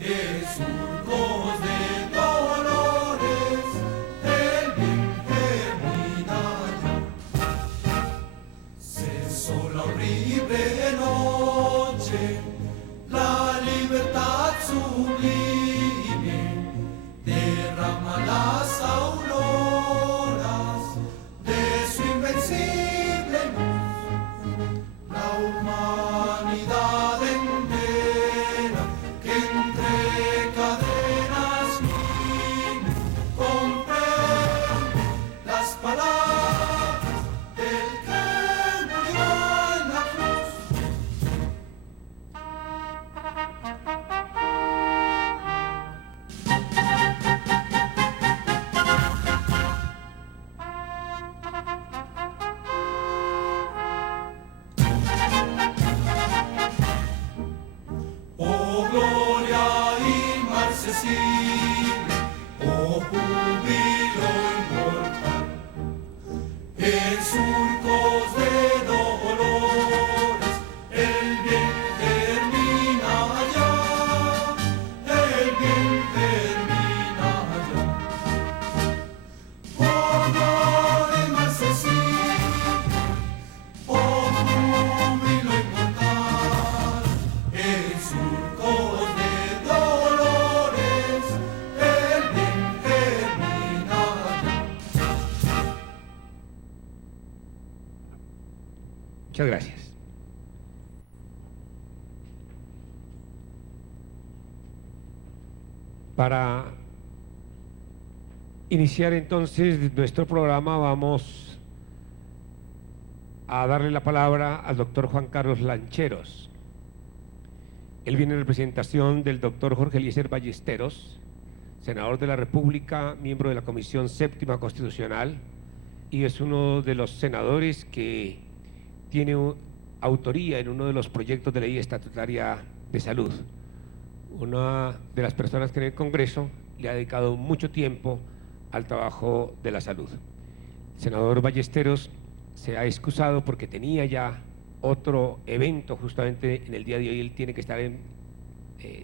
en surcos de dolores, el bien germina ya. Cesó la horrible noche, la libertad sublime derrama las auroras de su invencible luz. La humanidad entera que entre cadenas gime comprende las palabras del que murió en la cruz. Oh gloria inmarcesible, oh júbilo inmortal, en surcos de dolores el bien germina ya, el bien germina ya. Oh gloria inmarcesible, oh júbilo inmortal, en surcos de dolores el bien germina ya. Muchas gracias. Para iniciar entonces nuestro programa vamos a darle la palabra al doctor Juan Carlos Lancheros. Él viene en representación del doctor Jorge Eliezer Ballesteros, senador de la República, miembro de la Comisión Séptima Constitucional, y es uno de los senadores que tiene autoría en uno de los proyectos de ley estatutaria de salud. Una de las personas que en el Congreso le ha dedicado mucho tiempo al trabajo de la salud. El senador Ballesteros se ha excusado porque tenía ya otro evento justamente en el día de hoy. Él tiene que estar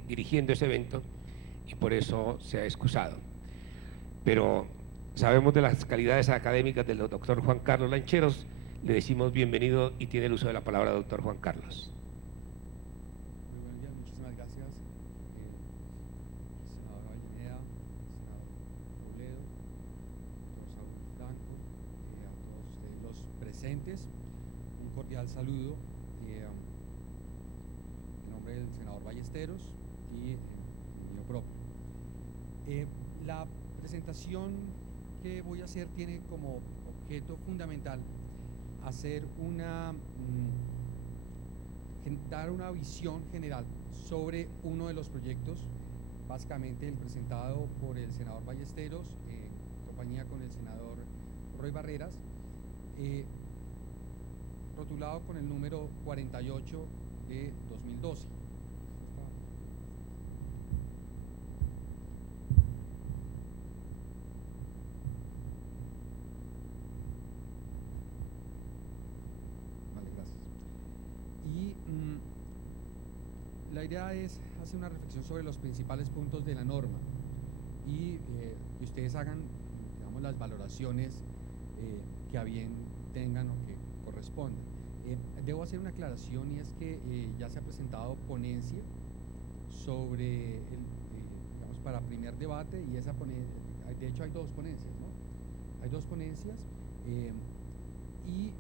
dirigiendo ese evento y por eso se ha excusado. Pero sabemos de las calidades académicas del doctor Juan Carlos Lancheros. Le decimos bienvenido y tiene el uso de la palabra, doctor Juan Carlos. Muy buenos días, muchísimas gracias, senador Avellaneda, senador Robledo, doctor Saúl Franco, a todos ustedes los presentes, un cordial saludo en nombre del senador Ballesteros y en mío propio. La presentación que voy a hacer tiene como objeto fundamental hacer dar una visión general sobre uno de los proyectos, básicamente el presentado por el senador Ballesteros, en compañía con el senador Roy Barreras, rotulado con el número 48 de 2012. Y la idea es hacer una reflexión sobre los principales puntos de la norma y que ustedes hagan, digamos, las valoraciones que a bien tengan o que correspondan. Debo hacer una aclaración, y es que ya se ha presentado ponencia sobre, digamos, para primer debate, y esa ponencia, de hecho hay dos ponencias, ¿no? Hay dos ponencias y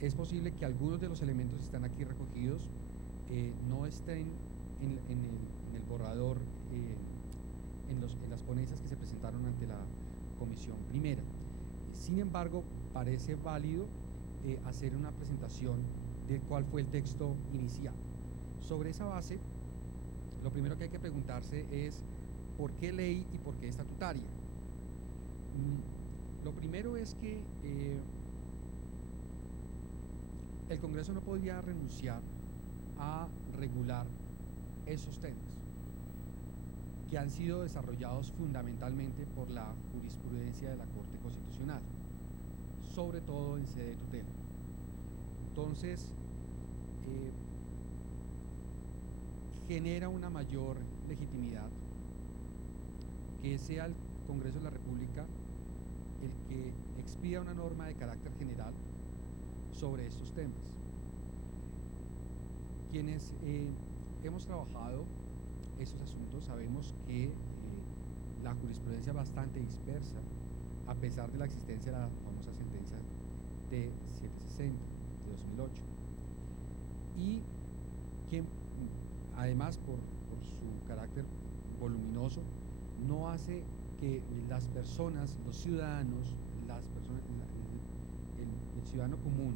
es posible que algunos de los elementos que están aquí recogidos no estén en el borrador, en las ponencias que se presentaron ante la comisión primera. Sin embargo, parece válido hacer una presentación de cuál fue el texto inicial. Sobre esa base, lo primero que hay que preguntarse es ¿por qué ley y por qué estatutaria? Lo primero es que el Congreso no podía renunciar a regular esos temas que han sido desarrollados fundamentalmente por la jurisprudencia de la Corte Constitucional, sobre todo en sede de tutela. Entonces, genera una mayor legitimidad que sea el Congreso de la República el que expida una norma de carácter general sobre estos temas. Quienes hemos trabajado estos asuntos sabemos que la jurisprudencia es bastante dispersa, a pesar de la existencia de la famosa sentencia T760 de 2008, y que además por su carácter voluminoso no hace que las personas, los ciudadanos, el ciudadano común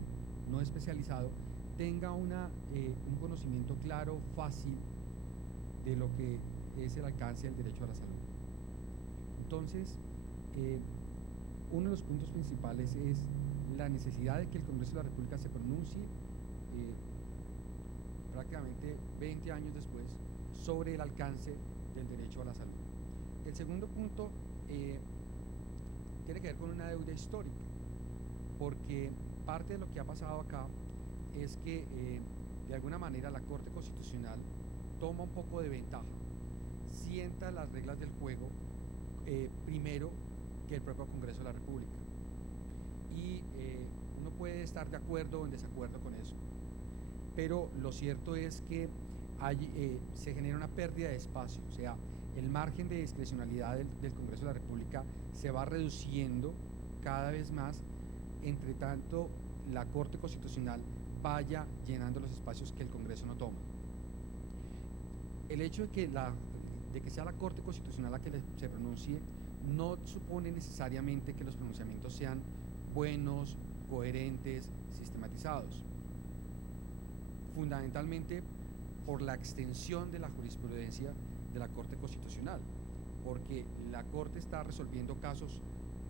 no especializado tenga un conocimiento claro, fácil de lo que es el alcance del derecho a la salud. Entonces, uno de los puntos principales es la necesidad de que el Congreso de la República se pronuncie prácticamente 20 años después sobre el alcance del derecho a la salud. El segundo punto tiene que ver con una deuda histórica, porque parte de lo que ha pasado acá es que de alguna manera la Corte Constitucional toma un poco de ventaja, sienta las reglas del juego primero que el propio Congreso de la República. Y uno puede estar de acuerdo o en desacuerdo con eso, pero lo cierto es que se genera una pérdida de espacio, o sea, el margen de discrecionalidad del Congreso de la República se va reduciendo cada vez más, entre tanto la Corte Constitucional vaya llenando los espacios que el Congreso no toma. El hecho de que sea la Corte Constitucional la que se pronuncie no supone necesariamente que los pronunciamientos sean buenos, coherentes, sistematizados. Fundamentalmente por la extensión de la jurisprudencia de la Corte Constitucional, porque la Corte está resolviendo casos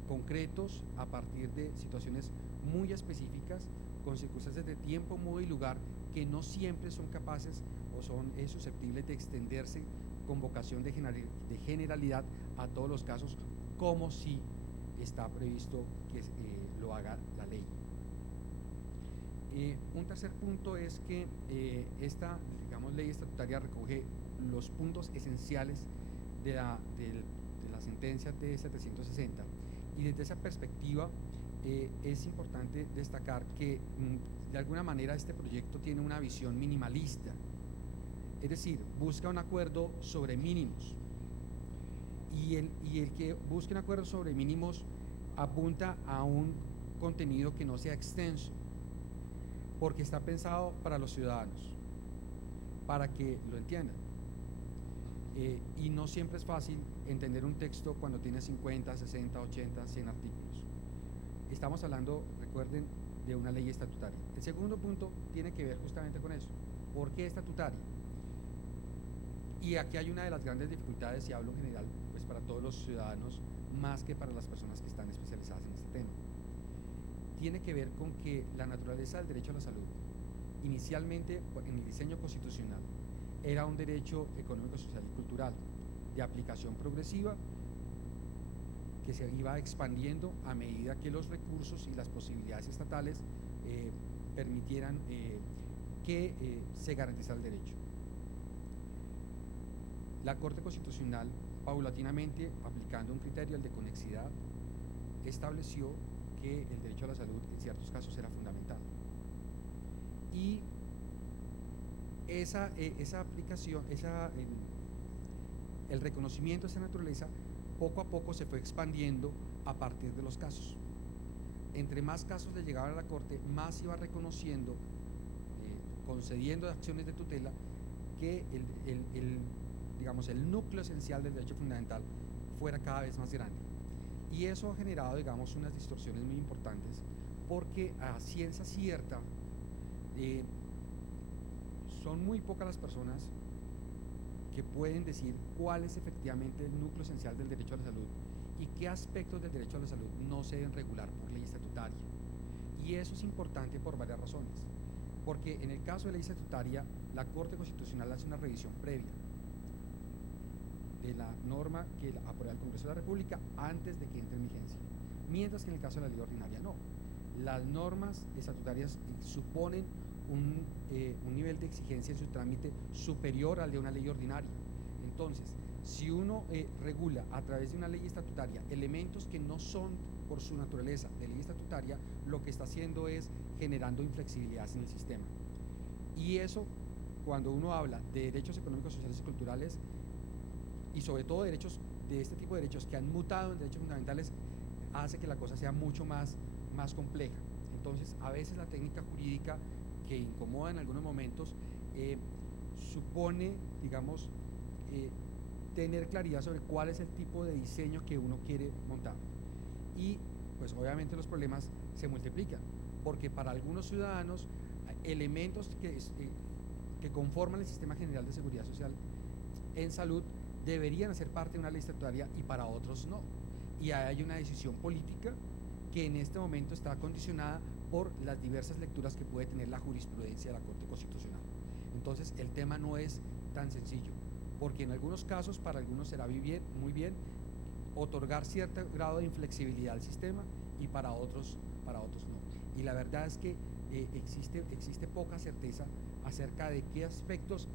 concretos a partir de situaciones muy específicas, con circunstancias de tiempo, modo y lugar que no siempre son capaces o son susceptibles de extenderse con vocación de generalidad a todos los casos, como si está previsto que lo haga la ley. Un tercer punto es que esta, ley estatutaria recoge los puntos esenciales de la sentencia T760, y desde esa perspectiva es importante destacar que de alguna manera este proyecto tiene una visión minimalista, es decir, busca un acuerdo sobre mínimos, y el que busque un acuerdo sobre mínimos apunta a un contenido que no sea extenso, porque está pensado para los ciudadanos, para que lo entiendan. Y no siempre es fácil entender un texto cuando tiene 50, 60, 80, 100 artículos. Estamos hablando, recuerden, de una ley estatutaria. El segundo punto tiene que ver justamente con eso. ¿Por qué estatutaria? Y aquí hay una de las grandes dificultades, y hablo en general, pues para todos los ciudadanos, más que para las personas que están especializadas en este tema. Tiene que ver con que la naturaleza del derecho a la salud, inicialmente en el diseño constitucional, era un derecho económico, social y cultural de aplicación progresiva que se iba expandiendo a medida que los recursos y las posibilidades estatales permitieran que se garantizara el derecho. La Corte Constitucional, paulatinamente aplicando un criterio, el de conexidad, estableció que el derecho a la salud en ciertos casos era fundamental. Y esa aplicación, el reconocimiento de esa naturaleza, poco a poco se fue expandiendo a partir de los casos. Entre más casos le llegaban a la Corte, más iba reconociendo, concediendo acciones de tutela, que el núcleo esencial del derecho fundamental fuera cada vez más grande. Y eso ha generado, unas distorsiones muy importantes, porque a ciencia cierta son muy pocas las personas que pueden decir cuál es efectivamente el núcleo esencial del derecho a la salud y qué aspectos del derecho a la salud no se deben regular por ley estatutaria. Y eso es importante por varias razones, porque en el caso de ley estatutaria, la Corte Constitucional hace una revisión previa de la norma que aprueba el Congreso de la República antes de que entre en vigencia, mientras que en el caso de la ley ordinaria no. Las normas estatutarias suponen un nivel de exigencia en su trámite superior al de una ley ordinaria. Entonces, si uno regula a través de una ley estatutaria elementos que no son por su naturaleza de ley estatutaria, lo que está haciendo es generando inflexibilidad en el sistema. Y eso, cuando uno habla de derechos económicos, sociales y culturales, y sobre todo derechos de este tipo de derechos que han mutado en derechos fundamentales, hace que la cosa sea mucho más compleja. Entonces, a veces la técnica jurídica, que incomoda en algunos momentos, supone, digamos, tener claridad sobre cuál es el tipo de diseño que uno quiere montar. Y pues obviamente los problemas se multiplican, porque para algunos ciudadanos elementos que conforman el Sistema General de Seguridad Social en salud deberían hacer parte de una ley estatutaria y para otros no. Y hay una decisión política que en este momento está condicionada por las diversas lecturas que puede tener la jurisprudencia de la Corte Constitucional. Entonces el tema no es tan sencillo, porque en algunos casos para algunos será muy bien otorgar cierto grado de inflexibilidad al sistema y para otros no. Y la verdad es que existe poca certeza acerca de qué aspectos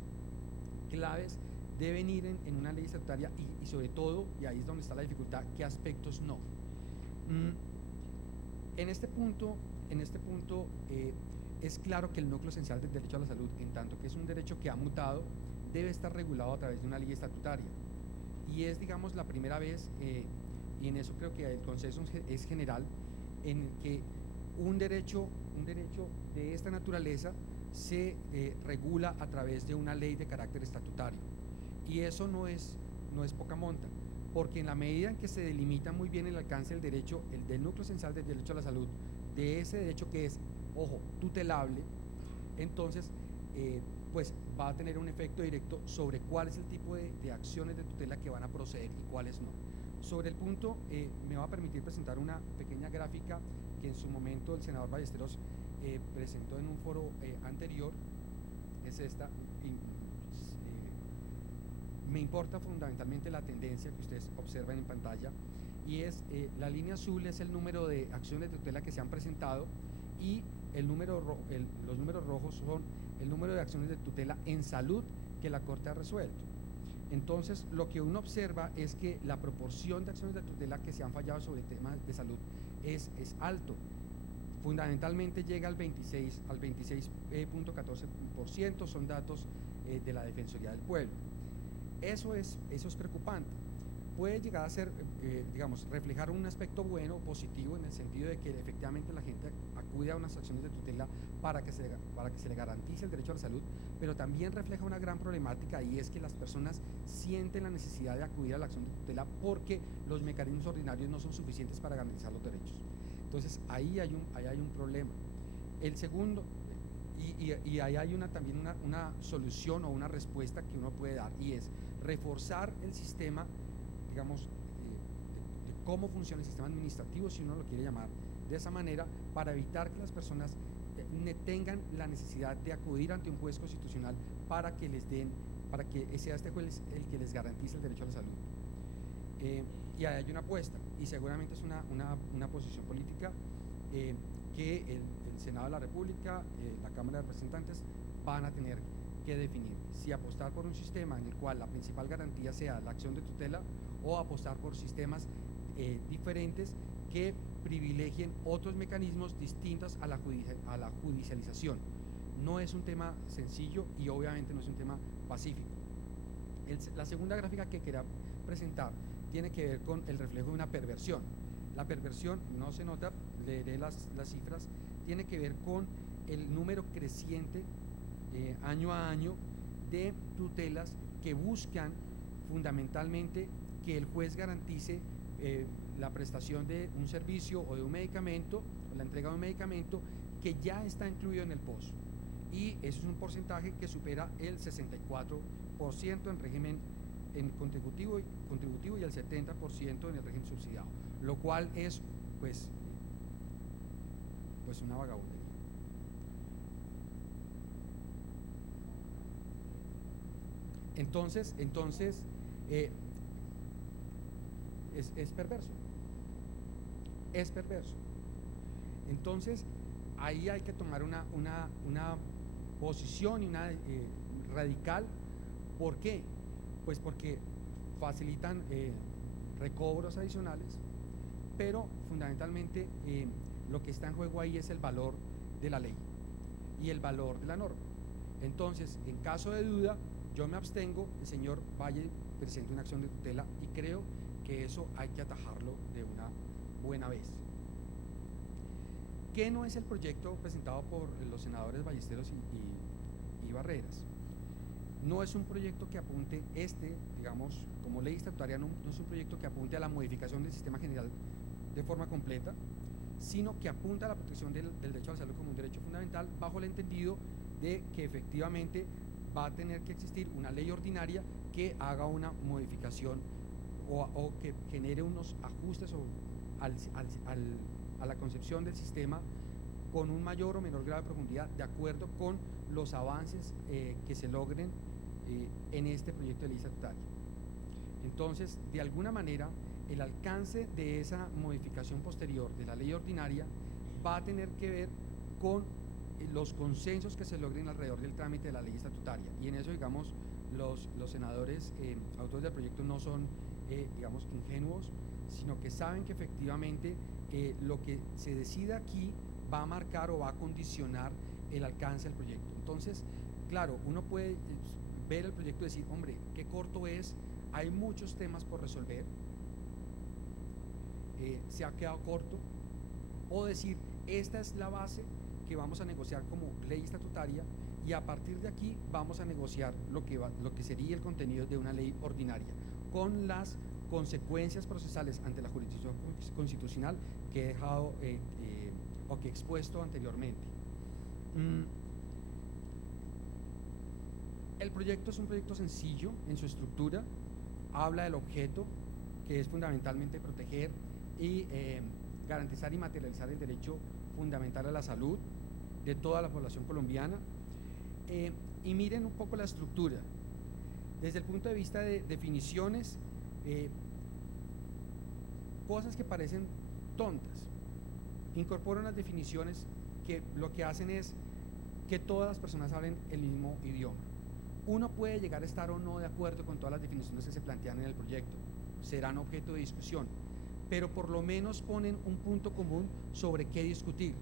claves deben ir en una ley estatutaria y sobre todo, y ahí es donde está la dificultad, qué aspectos no. En este punto es claro que el núcleo esencial del derecho a la salud, en tanto que es un derecho que ha mutado, debe estar regulado a través de una ley estatutaria. Y es, digamos, la primera vez, y en eso creo que el consenso es general, en que un derecho de esta naturaleza se regula a través de una ley de carácter estatutario. Y eso no es poca monta, porque en la medida en que se delimita muy bien el alcance del derecho, del núcleo esencial del derecho a la salud, de ese derecho que es, ojo, tutelable, entonces pues va a tener un efecto directo sobre cuál es el tipo de acciones de tutela que van a proceder y cuáles no. Sobre el punto, me va a permitir presentar una pequeña gráfica que en su momento el senador Ballesteros presentó en un foro anterior. Es esta. Me importa fundamentalmente la tendencia que ustedes observan en pantalla, y es la línea azul es el número de acciones de tutela que se han presentado, y los números rojos son el número de acciones de tutela en salud que la Corte ha resuelto. Entonces, lo que uno observa es que la proporción de acciones de tutela que se han fallado sobre temas de salud es alto. Fundamentalmente llega al 26.14%, son datos de la Defensoría del Pueblo. Eso es preocupante. Puede llegar a ser, digamos, reflejar un aspecto bueno, positivo, en el sentido de que efectivamente la gente acude a unas acciones de tutela para que se le garantice el derecho a la salud, pero también refleja una gran problemática, y es que las personas sienten la necesidad de acudir a la acción de tutela porque los mecanismos ordinarios no son suficientes para garantizar los derechos. Entonces ahí hay un problema. El segundo, y ahí hay también una solución o una respuesta que uno puede dar, y es reforzar el sistema, digamos, de cómo funciona el sistema administrativo, si uno lo quiere llamar de esa manera, para evitar que las personas tengan la necesidad de acudir ante un juez constitucional para que sea este juez el que les garantice el derecho a la salud. Y ahí hay una apuesta, y seguramente es una posición política que el Senado de la República, la Cámara de Representantes van a tener que definir si apostar por un sistema en el cual la principal garantía sea la acción de tutela, o apostar por sistemas diferentes que privilegien otros mecanismos distintos a la judicialización. No es un tema sencillo y obviamente no es un tema pacífico. La segunda gráfica que quería presentar tiene que ver con el reflejo de una perversión. La perversión, no se nota, leeré las cifras, tiene que ver con el número creciente año a año de tutelas que buscan fundamentalmente que el juez garantice la prestación de un servicio o de un medicamento, o la entrega de un medicamento que ya está incluido en el POS. Y eso es un porcentaje que supera el 64% en régimen contributivo y el 70% en el régimen subsidiado, lo cual es pues una vagabundería. Entonces es perverso. Es perverso. Entonces, ahí hay que tomar una posición y una radical. ¿Por qué? Pues porque facilitan recobros adicionales, pero fundamentalmente lo que está en juego ahí es el valor de la ley y el valor de la norma. Entonces, en caso de duda, yo me abstengo, el señor Valle presenta una acción de tutela y creo que eso hay que atajarlo de una buena vez. ¿Qué no es el proyecto presentado por los senadores Ballesteros y Barreras? No es un proyecto que apunte, digamos, como ley estatutaria, no es un proyecto que apunte a la modificación del sistema general de forma completa, sino que apunta a la protección del derecho a la salud como un derecho fundamental, bajo el entendido de que efectivamente va a tener que existir una ley ordinaria que haga una modificación o que genere unos ajustes a la concepción del sistema con un mayor o menor grado de profundidad, de acuerdo con los avances que se logren en este proyecto de ley estatutaria. Entonces, de alguna manera, el alcance de esa modificación posterior de la ley ordinaria va a tener que ver con los consensos que se logren alrededor del trámite de la ley estatutaria. Y en eso, digamos, los senadores autores del proyecto no son, digamos, ingenuos, sino que saben que efectivamente lo que se decida aquí va a marcar o va a condicionar el alcance del proyecto. Entonces, claro, uno puede ver el proyecto y decir, hombre, qué corto es, hay muchos temas por resolver, se ha quedado corto, o decir, esta es la base que vamos a negociar como ley estatutaria y a partir de aquí vamos a negociar lo que sería el contenido de una ley ordinaria, con las consecuencias procesales ante la jurisdicción constitucional que he dejado o que he expuesto anteriormente. El proyecto es un proyecto sencillo en su estructura, habla del objeto, que es fundamentalmente proteger y garantizar y materializar el derecho fundamental a la salud de toda la población colombiana. Y miren un poco la estructura. Desde el punto de vista de definiciones, cosas que parecen tontas, incorporan las definiciones que lo que hacen es que todas las personas hablen el mismo idioma. Uno puede llegar a estar o no de acuerdo con todas las definiciones que se plantean en el proyecto, serán objeto de discusión, pero por lo menos ponen un punto común sobre qué discutir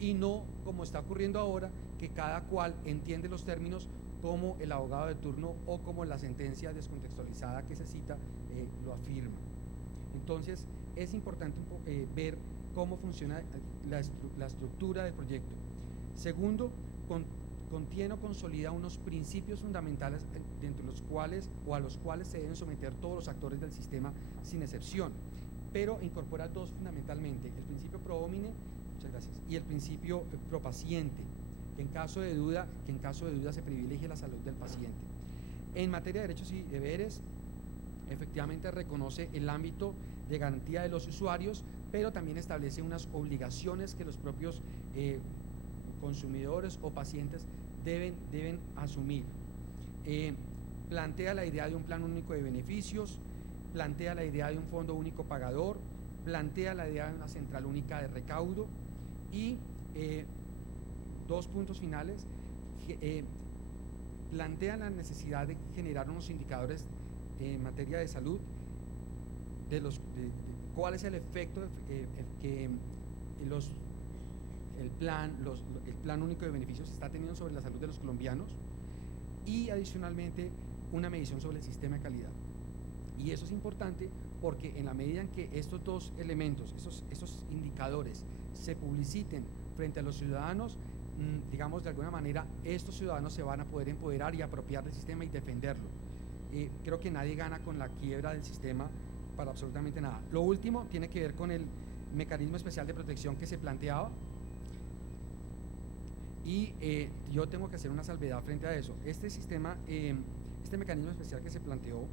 y no como está ocurriendo ahora, que cada cual entiende los términos como el abogado de turno o como la sentencia descontextualizada que se cita lo afirma. Entonces es importante ver cómo funciona la estructura del proyecto. Segundo, contiene o consolida unos principios fundamentales dentro de los cuales o a los cuales se deben someter todos los actores del sistema sin excepción, pero incorpora dos fundamentalmente: el principio pro homine, muchas gracias, y el principio pro paciente, que en caso de duda se privilegie la salud del paciente. En materia de derechos y deberes, efectivamente reconoce el ámbito de garantía de los usuarios, pero también establece unas obligaciones que los propios consumidores o pacientes deben asumir. Plantea la idea de un plan único de beneficios, plantea la idea de un fondo único pagador, plantea la idea de una central única de recaudo y dos puntos finales, plantea la necesidad de generar unos indicadores en materia de salud, de cuál es el efecto que el plan único de beneficios está teniendo sobre la salud de los colombianos, y adicionalmente una medición sobre el sistema de calidad. Y eso es importante porque en la medida en que estos dos elementos, esos indicadores se publiciten frente a los ciudadanos, digamos, de alguna manera estos ciudadanos se van a poder empoderar y apropiar del sistema y defenderlo. Creo que nadie gana con la quiebra del sistema para absolutamente nada. Lo último tiene que ver con el mecanismo especial de protección que se planteaba, y yo tengo que hacer una salvedad frente a eso. Este mecanismo especial que se planteó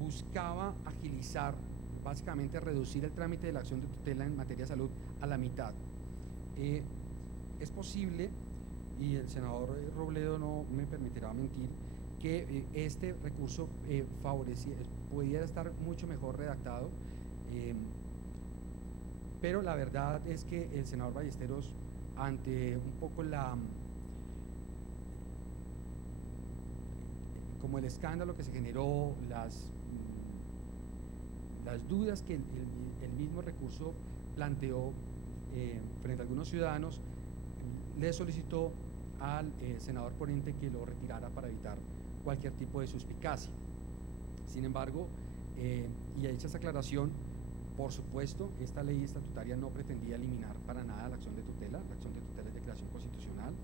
buscaba agilizar, básicamente reducir el trámite de la acción de tutela en materia de salud a la mitad. Es posible, y el senador Robledo no me permitirá mentir, que este recurso pudiera estar mucho mejor redactado, pero la verdad es que el senador Ballesteros, ante un poco como el escándalo que se generó, las dudas que el mismo recurso planteó frente a algunos ciudadanos, le solicitó al senador ponente que lo retirara para evitar cualquier tipo de suspicacia. Sin embargo, y hecha esa aclaración, por supuesto, esta ley estatutaria no pretendía eliminar para nada la acción de tutela. La acción de tutela es de creación constitucional.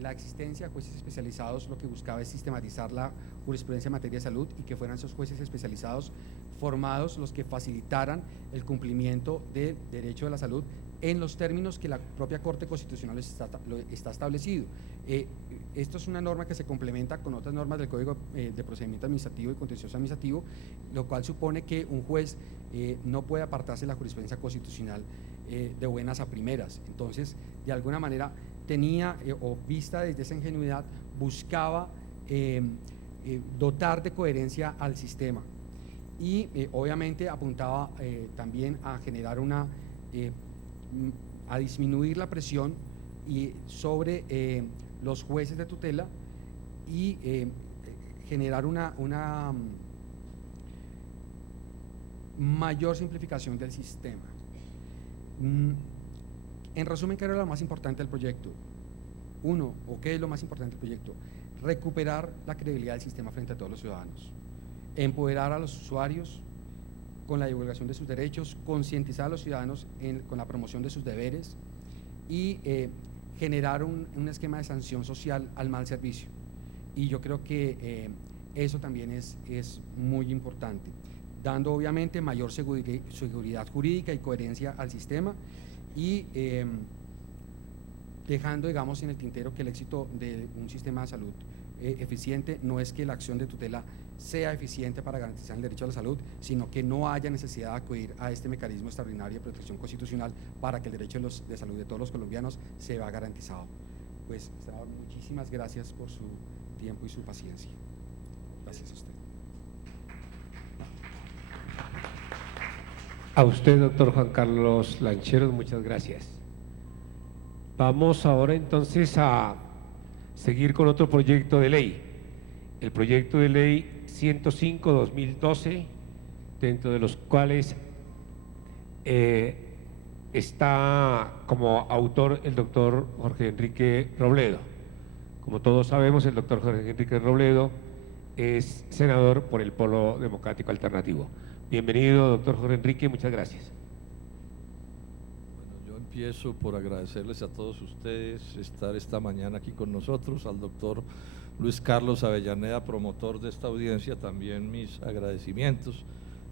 La existencia de jueces especializados lo que buscaba es sistematizar la jurisprudencia en materia de salud y que fueran esos jueces especializados formados los que facilitaran el cumplimiento del derecho de la salud en los términos que la propia Corte Constitucional está establecido. Esto es una norma que se complementa con otras normas del Código de Procedimiento Administrativo y Contencioso Administrativo, lo cual supone que un juez no puede apartarse de la jurisprudencia constitucional de buenas a primeras. Entonces, de alguna manera, tenía, o vista desde esa ingenuidad, buscaba dotar de coherencia al sistema y obviamente apuntaba también a generar a disminuir la presión sobre los jueces de tutela y generar una mayor simplificación del sistema. En resumen, ¿qué era lo más importante del proyecto? Uno, ¿o qué es lo más importante del proyecto? Recuperar la credibilidad del sistema frente a todos los ciudadanos, empoderar a los usuarios con la divulgación de sus derechos, concientizar a los ciudadanos con la promoción de sus deberes y generar un esquema de sanción social al mal servicio. Y yo creo que eso también es muy importante, dando obviamente mayor seguridad jurídica y coherencia al sistema y dejando, digamos, en el tintero que el éxito de un sistema de salud eficiente no es que la acción de tutela sea eficiente para garantizar el derecho a la salud, sino que no haya necesidad de acudir a este mecanismo extraordinario de protección constitucional para que el derecho de salud de todos los colombianos se vea garantizado. Pues, senador, muchísimas gracias por su tiempo y su paciencia. Gracias a usted. A usted, doctor Juan Carlos Lancheros, muchas gracias. Vamos ahora entonces a seguir con otro proyecto de ley, el proyecto de ley 105/2012, dentro de los cuales está como autor el doctor Jorge Enrique Robledo. Como todos sabemos, el doctor Jorge Enrique Robledo es senador por el Polo Democrático Alternativo. Bienvenido, doctor Jorge Enrique, muchas gracias. Bueno, yo empiezo por agradecerles a todos ustedes estar esta mañana aquí con nosotros, al doctor Luis Carlos Avellaneda, promotor de esta audiencia, también mis agradecimientos.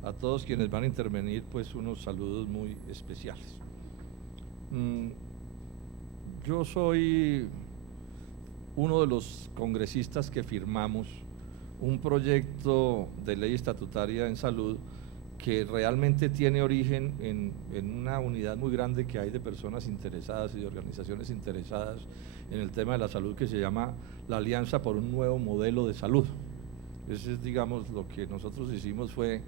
A todos quienes van a intervenir, pues unos saludos muy especiales. Yo soy uno de los congresistas que firmamos un proyecto de ley estatutaria en salud que realmente tiene origen en una unidad muy grande que hay de personas interesadas y de organizaciones interesadas en el tema de la salud, que se llama la Alianza por un Nuevo Modelo de Salud. Ese es, digamos, lo que nosotros hicimos fue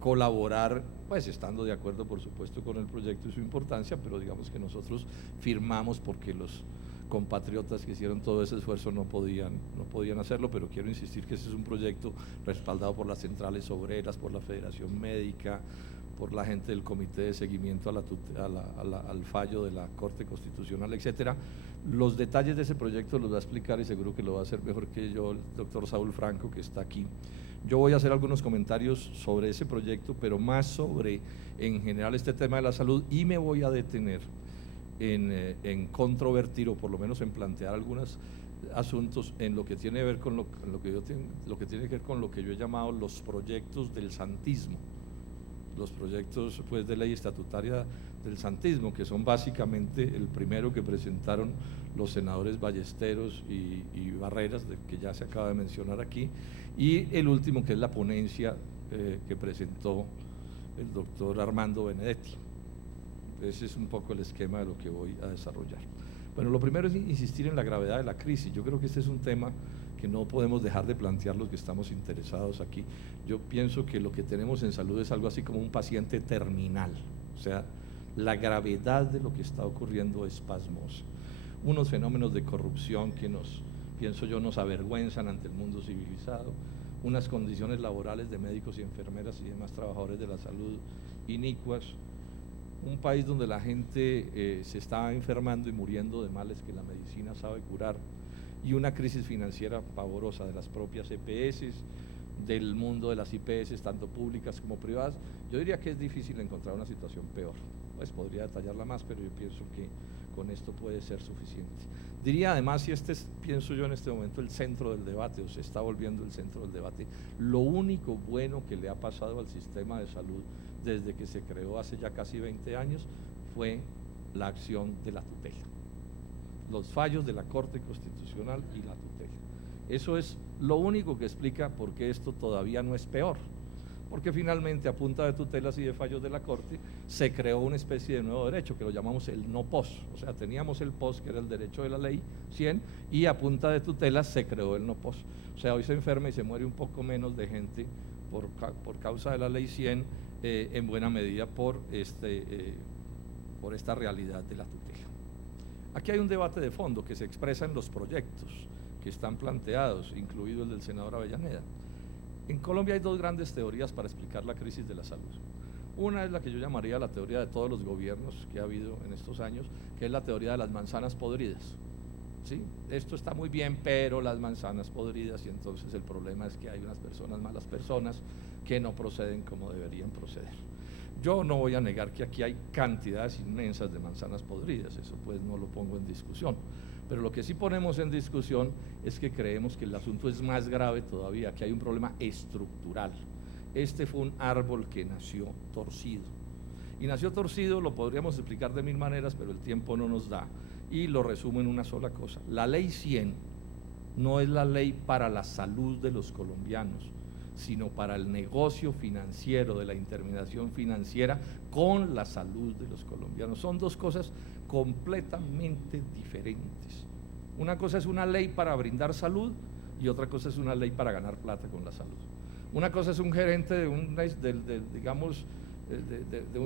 colaborar, pues estando de acuerdo por supuesto con el proyecto y su importancia, pero digamos que nosotros firmamos porque los compatriotas que hicieron todo ese esfuerzo no podían hacerlo, pero quiero insistir que ese es un proyecto respaldado por las centrales obreras, por la Federación Médica, por la gente del Comité de Seguimiento al fallo de la Corte Constitucional, etcétera. Los detalles de ese proyecto los va a explicar y seguro que lo va a hacer mejor que yo el doctor Saúl Franco, que está aquí. Yo voy a hacer algunos comentarios sobre ese proyecto, pero más sobre, en general, este tema de la salud, y me voy a detener en controvertir, o por lo menos en plantear algunos asuntos en lo que tiene que ver con lo que tiene que ver con lo que yo he llamado los proyectos del santismo, los proyectos pues de ley estatutaria del santismo, que son básicamente el primero que presentaron los senadores Ballesteros y Barreras, que ya se acaba de mencionar aquí, y el último, que es la ponencia que presentó el doctor Armando Benedetti. Ese es un poco el esquema de lo que voy a desarrollar. Bueno, lo primero es insistir en la gravedad de la crisis. Yo creo que este es un tema que no podemos dejar de plantear los que estamos interesados aquí. Yo pienso que lo que tenemos en salud es algo así como un paciente terminal, o sea, la gravedad de lo que está ocurriendo es pasmosa. Unos fenómenos de corrupción que nos pienso yo, nos avergüenzan ante el mundo civilizado, unas condiciones laborales de médicos y enfermeras y demás trabajadores de la salud inicuas, un país donde la gente se está enfermando y muriendo de males que la medicina sabe curar, y una crisis financiera pavorosa de las propias EPS, del mundo de las IPS, tanto públicas como privadas. Yo diría que es difícil encontrar una situación peor. Pues podría detallarla más, pero yo pienso que con esto puede ser suficiente. Diría además, y este es, pienso yo en este momento, el centro del debate, o se está volviendo el centro del debate, lo único bueno que le ha pasado al sistema de salud desde que se creó hace ya casi 20 años fue la acción de la tutela, los fallos de la Corte Constitucional y la tutela. Eso es lo único que explica por qué esto todavía no es peor, porque finalmente a punta de tutelas y de fallos de la Corte se creó una especie de nuevo derecho que lo llamamos el no pos, o sea, teníamos el pos, que era el derecho de la ley 100, y a punta de tutelas se creó el no pos. O sea, hoy se enferma y se muere un poco menos de gente por causa de la ley 100, en buena medida por esta realidad de la tutela. Aquí hay un debate de fondo que se expresa en los proyectos que están planteados, incluido el del senador Avellaneda. En Colombia hay dos grandes teorías para explicar la crisis de la salud. Una es la que yo llamaría la teoría de todos los gobiernos que ha habido en estos años, que es la teoría de las manzanas podridas. ¿Sí? Esto está muy bien, pero las manzanas podridas, y entonces el problema es que hay unas personas, malas personas, que no proceden como deberían proceder. Yo no voy a negar que aquí hay cantidades inmensas de manzanas podridas, eso pues no lo pongo en discusión, pero lo que sí ponemos en discusión es que creemos que el asunto es más grave todavía, que hay un problema estructural. Este fue un árbol que nació torcido, y nació torcido, lo podríamos explicar de mil maneras, pero el tiempo no nos da, y lo resumo en una sola cosa. La ley 100 no es la ley para la salud de los colombianos, sino para el negocio financiero de la intermediación financiera con la salud de los colombianos. Son dos cosas completamente diferentes. Una cosa es una ley para brindar salud y otra cosa es una ley para ganar plata con la salud. Una cosa es un gerente de un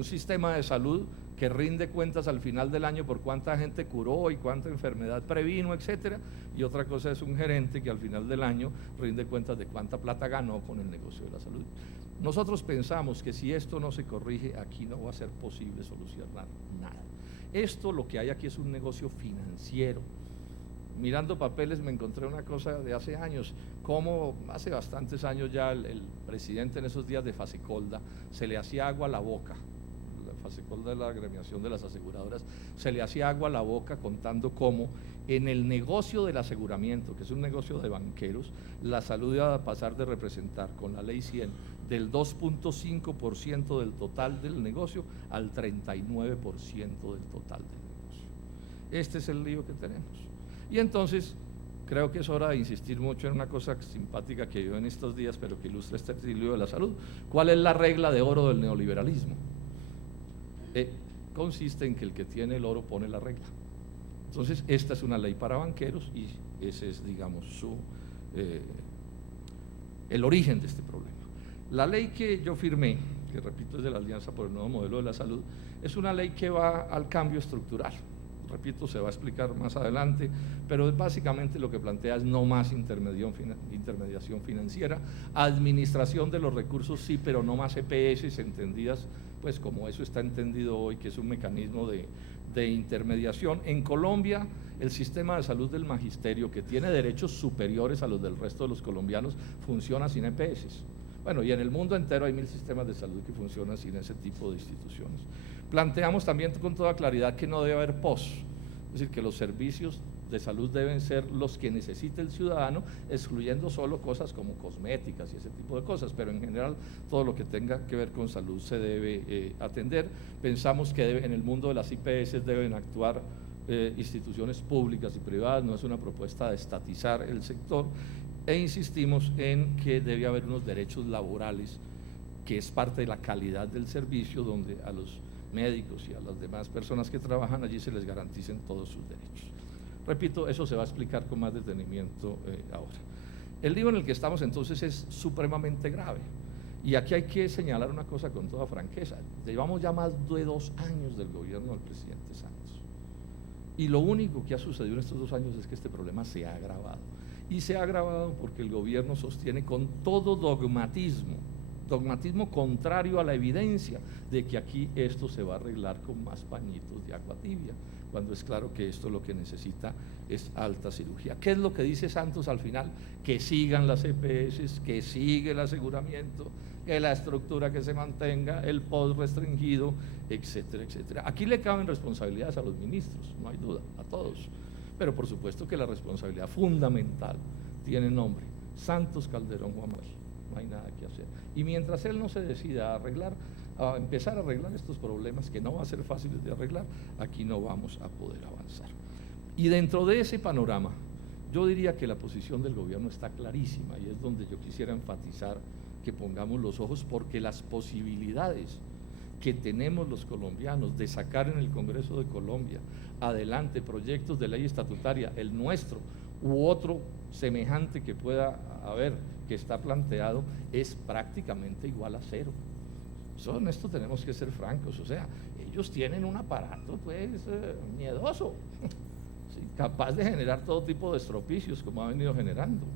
sistema de salud que rinde cuentas al final del año por cuánta gente curó y cuánta enfermedad previno, etcétera, y otra cosa es un gerente que al final del año rinde cuentas de cuánta plata ganó con el negocio de la salud. Nosotros pensamos que si esto no se corrige, aquí no va a ser posible solucionar nada. Esto, lo que hay aquí es un negocio financiero. Mirando papeles me encontré una cosa de hace años, como hace bastantes años ya el presidente en esos días de Fasecolda se le hacía agua a la boca. Fasecolda de la agremiación de las aseguradoras, se le hacía agua a la boca contando cómo en el negocio del aseguramiento, que es un negocio de banqueros, la salud iba a pasar de representar con la ley 100 del 2.5% del total del negocio al 39% del total del negocio. Este es el lío que tenemos. Y entonces creo que es hora de insistir mucho en una cosa simpática que yo en estos días, pero que ilustra este lío de la salud. ¿Cuál es la regla de oro del neoliberalismo? Consiste en que el que tiene el oro pone la regla. Entonces, esta es una ley para banqueros y ese es, digamos, el origen de este problema. La ley que yo firmé, que repito es de la Alianza por el Nuevo Modelo de la Salud, es una ley que va al cambio estructural. Repito, se va a explicar más adelante, pero básicamente lo que plantea es no más intermediación financiera, administración de los recursos sí, pero no más EPS entendidas pues como eso está entendido hoy, que es un mecanismo de intermediación. En Colombia, el sistema de salud del magisterio, que tiene derechos superiores a los del resto de los colombianos, funciona sin EPS. Bueno, y en el mundo entero hay 1000 sistemas de salud que funcionan sin ese tipo de instituciones. Planteamos también con toda claridad que no debe haber POS, es decir, que los servicios de salud deben ser los que necesite el ciudadano, excluyendo solo cosas como cosméticas y ese tipo de cosas, pero en general todo lo que tenga que ver con salud se debe atender. Pensamos que en el mundo de las IPS deben actuar instituciones públicas y privadas, no es una propuesta de estatizar el sector, e insistimos en que debe haber unos derechos laborales, que es parte de la calidad del servicio, donde a los médicos y a las demás personas que trabajan allí se les garanticen todos sus derechos. Repito, eso se va a explicar con más detenimiento ahora. El lío en el que estamos entonces es supremamente grave, y aquí hay que señalar una cosa con toda franqueza. Llevamos ya más de 2 años del gobierno del presidente Santos, y lo único que ha sucedido en estos 2 años es que este problema se ha agravado. y se ha agravado porque el gobierno sostiene con todo dogmatismo contrario a la evidencia de que aquí esto se va a arreglar con más pañitos de agua tibia, cuando es claro que esto lo que necesita es alta cirugía. ¿Qué es lo que dice Santos al final? Que sigan las EPS, que siga el aseguramiento, que la estructura que se mantenga, el post restringido, etcétera, etcétera. Aquí le caben responsabilidades a los ministros, no hay duda, a todos, pero por supuesto que la responsabilidad fundamental tiene nombre: Santos Calderón Guamán. No hay nada que hacer. Y mientras él no se decida a empezar a arreglar estos problemas, que no va a ser fáciles de arreglar, aquí no vamos a poder avanzar. Y dentro de ese panorama, yo diría que la posición del gobierno está clarísima, y es donde yo quisiera enfatizar que pongamos los ojos, porque las posibilidades que tenemos los colombianos de sacar en el Congreso de Colombia adelante proyectos de ley estatutaria, el nuestro u otro semejante que pueda haber, que está planteado, es prácticamente igual a cero. En esto tenemos que ser francos, o sea, ellos tienen un aparato pues miedoso, ¿sí? Capaz de generar todo tipo de estropicios como ha venido generando.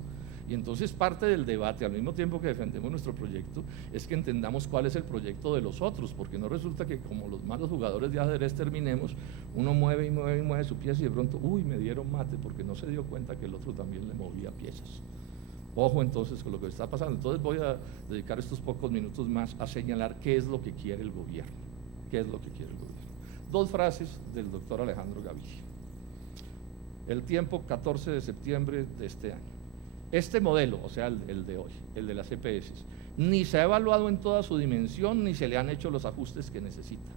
Y entonces parte del debate, al mismo tiempo que defendemos nuestro proyecto, es que entendamos cuál es el proyecto de los otros, porque no resulta que como los malos jugadores de ajedrez terminemos, uno mueve y mueve y mueve su pieza y de pronto, uy, me dieron mate, porque no se dio cuenta que el otro también le movía piezas. Ojo entonces con lo que está pasando. Entonces voy a dedicar estos pocos minutos más a señalar qué es lo que quiere el gobierno. ¿Qué es lo que quiere el gobierno? Dos frases del doctor Alejandro Gaviria. El Tiempo, 14 de septiembre de este año. Este modelo, o sea, el de hoy, el de las EPS, ni se ha evaluado en toda su dimensión, ni se le han hecho los ajustes que necesita.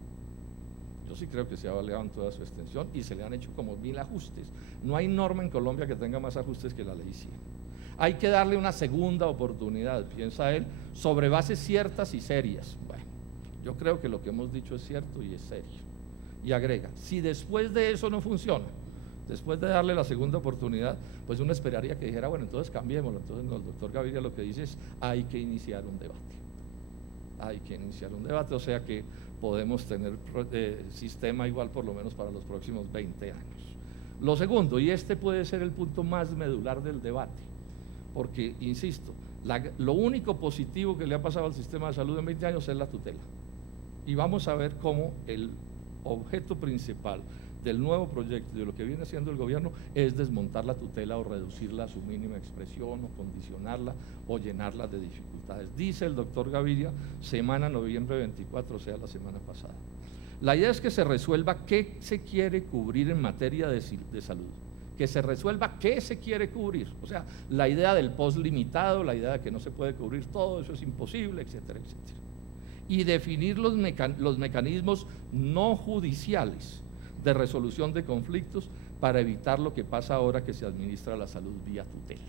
Yo sí creo que se ha evaluado en toda su extensión y se le han hecho como 1000 ajustes. No hay norma en Colombia que tenga más ajustes que la ley 100. Hay que darle una segunda oportunidad, piensa él, sobre bases ciertas y serias. Bueno, yo creo que lo que hemos dicho es cierto y es serio. Y agrega, si después de eso no funciona, después de darle la segunda oportunidad, pues uno esperaría que dijera, bueno, entonces cambiémoslo. Entonces no, el doctor Gaviria lo que dice es, hay que iniciar un debate. Hay que iniciar un debate, o sea que podemos tener sistema igual por lo menos para los próximos 20 años. Lo segundo, y este puede ser el punto más medular del debate, porque, insisto, lo único positivo que le ha pasado al sistema de salud en 20 años es la tutela. Y vamos a ver cómo el objeto principal del nuevo proyecto, de lo que viene haciendo el gobierno, es desmontar la tutela o reducirla a su mínima expresión, o condicionarla, o llenarla de dificultades. Dice el doctor Gaviria, semana noviembre 24, o sea, la semana pasada. La idea es que se resuelva qué se quiere cubrir en materia de salud. Que se resuelva qué se quiere cubrir, o sea, la idea del post limitado, la idea de que no se puede cubrir todo, eso es imposible, etcétera, etcétera. Y definir los mecanismos no judiciales de resolución de conflictos para evitar lo que pasa ahora que se administra la salud vía tutela.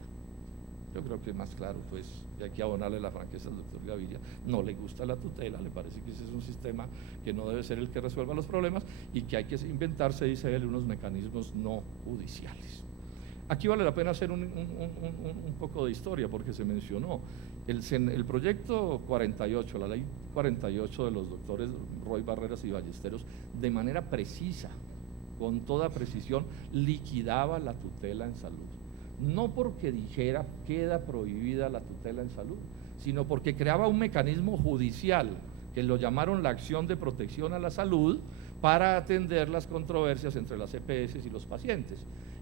Yo creo que más claro, pues, y hay que abonarle la franqueza al doctor Gaviria, no le gusta la tutela, le parece que ese es un sistema que no debe ser el que resuelva los problemas y que hay que inventarse, dice él, unos mecanismos no judiciales. Aquí vale la pena hacer un poco de historia, porque se mencionó el proyecto 48, la ley 48 de los doctores Roy Barreras y Ballesteros, de manera precisa, con toda precisión, liquidaba la tutela en salud. No porque dijera queda prohibida la tutela en salud, sino porque creaba un mecanismo judicial, que lo llamaron la acción de protección a la salud, para atender las controversias entre las EPS y los pacientes.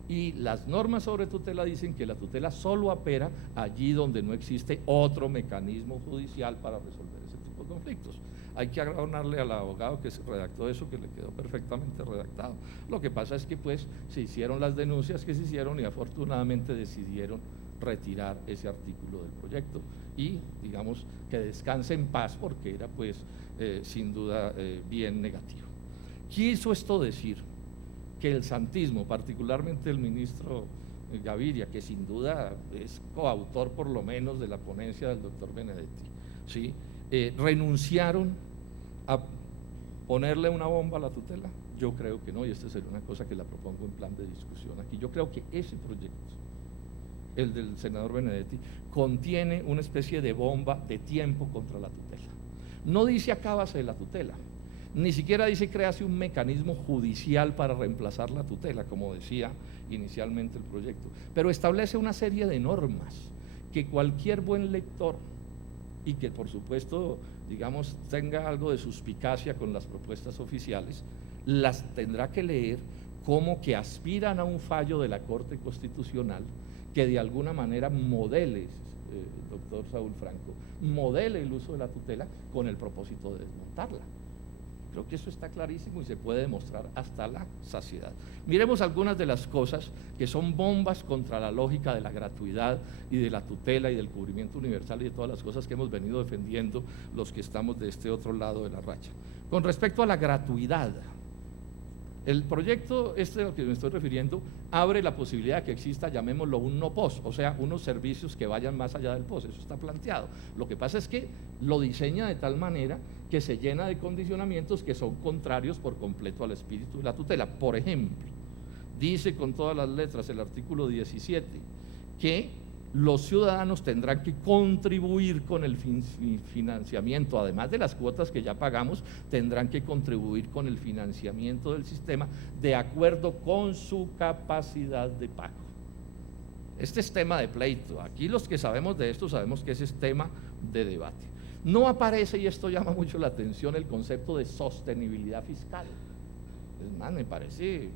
Y las normas sobre tutela dicen que la tutela solo opera allí donde no existe otro mecanismo judicial para resolver ese tipo de conflictos. Hay que abonarle al abogado que redactó eso, que le quedó perfectamente redactado. Lo que pasa es que pues se hicieron las denuncias que se hicieron y afortunadamente decidieron retirar ese artículo del proyecto y digamos que descanse en paz, porque era pues sin duda bien negativo. Quiso esto decir que el santismo, particularmente el ministro Gaviria, que sin duda es coautor por lo menos de la ponencia del doctor Benedetti, ¿sí? ¿Renunciaron a ponerle una bomba a la tutela? Yo creo que no, y esta sería una cosa que la propongo en plan de discusión aquí. Yo creo que ese proyecto, el del senador Benedetti, contiene una especie de bomba de tiempo contra la tutela. No dice acábase de la tutela, Ni siquiera dice créase un mecanismo judicial para reemplazar la tutela, como decía inicialmente el proyecto, pero establece una serie de normas que cualquier buen lector y que por supuesto, digamos, tenga algo de suspicacia con las propuestas oficiales, las tendrá que leer como que aspiran a un fallo de la Corte Constitucional que de alguna manera modele, doctor Saúl Franco, modele el uso de la tutela con el propósito de desmontarla. Creo que eso está clarísimo y se puede demostrar hasta la saciedad. Miremos algunas de las cosas que son bombas contra la lógica de la gratuidad y de la tutela y del cubrimiento universal y de todas las cosas que hemos venido defendiendo los que estamos de este otro lado de la raya. Con respecto a la gratuidad, el proyecto este al que me estoy refiriendo abre la posibilidad de que exista, llamémoslo un no POS, o sea, unos servicios que vayan más allá del POS, eso está planteado. Lo que pasa es que lo diseña de tal manera que se llena de condicionamientos que son contrarios por completo al espíritu de la tutela. Por ejemplo, dice con todas las letras el artículo 17 que los ciudadanos tendrán que contribuir con el financiamiento, además de las cuotas que ya pagamos, tendrán que contribuir con el financiamiento del sistema de acuerdo con su capacidad de pago. Este es tema de pleito. Aquí los que sabemos de esto sabemos que ese es tema de debate. No aparece, y esto llama mucho la atención, el concepto de sostenibilidad fiscal. Es más, me parece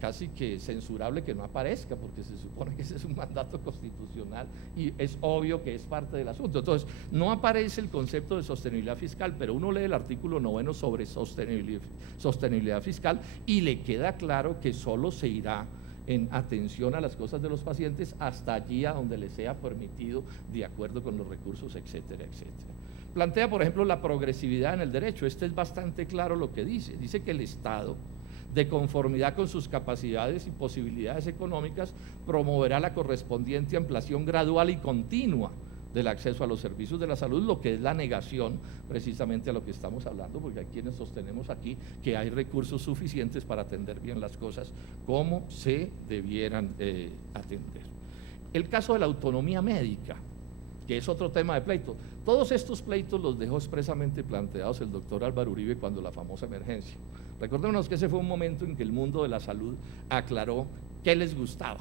casi que censurable que no aparezca, porque se supone que ese es un mandato constitucional y es obvio que es parte del asunto. Entonces, no aparece el concepto de sostenibilidad fiscal, pero uno lee el artículo 9 sobre sostenibilidad fiscal y le queda claro que solo se irá en atención a las cosas de los pacientes hasta allí a donde les sea permitido de acuerdo con los recursos, etcétera, etcétera. Plantea, por ejemplo, la progresividad en el derecho. Este es bastante claro lo que dice. Dice que el Estado, de conformidad con sus capacidades y posibilidades económicas, promoverá la correspondiente ampliación gradual y continua del acceso a los servicios de la salud, lo que es la negación precisamente a lo que estamos hablando, porque hay quienes sostenemos aquí que hay recursos suficientes para atender bien las cosas como se debieran atender. El caso de la autonomía médica, que es otro tema de pleito. Todos estos pleitos los dejó expresamente planteados el doctor Álvaro Uribe cuando la famosa emergencia. Recordémonos que ese fue un momento en que el mundo de la salud aclaró qué les gustaba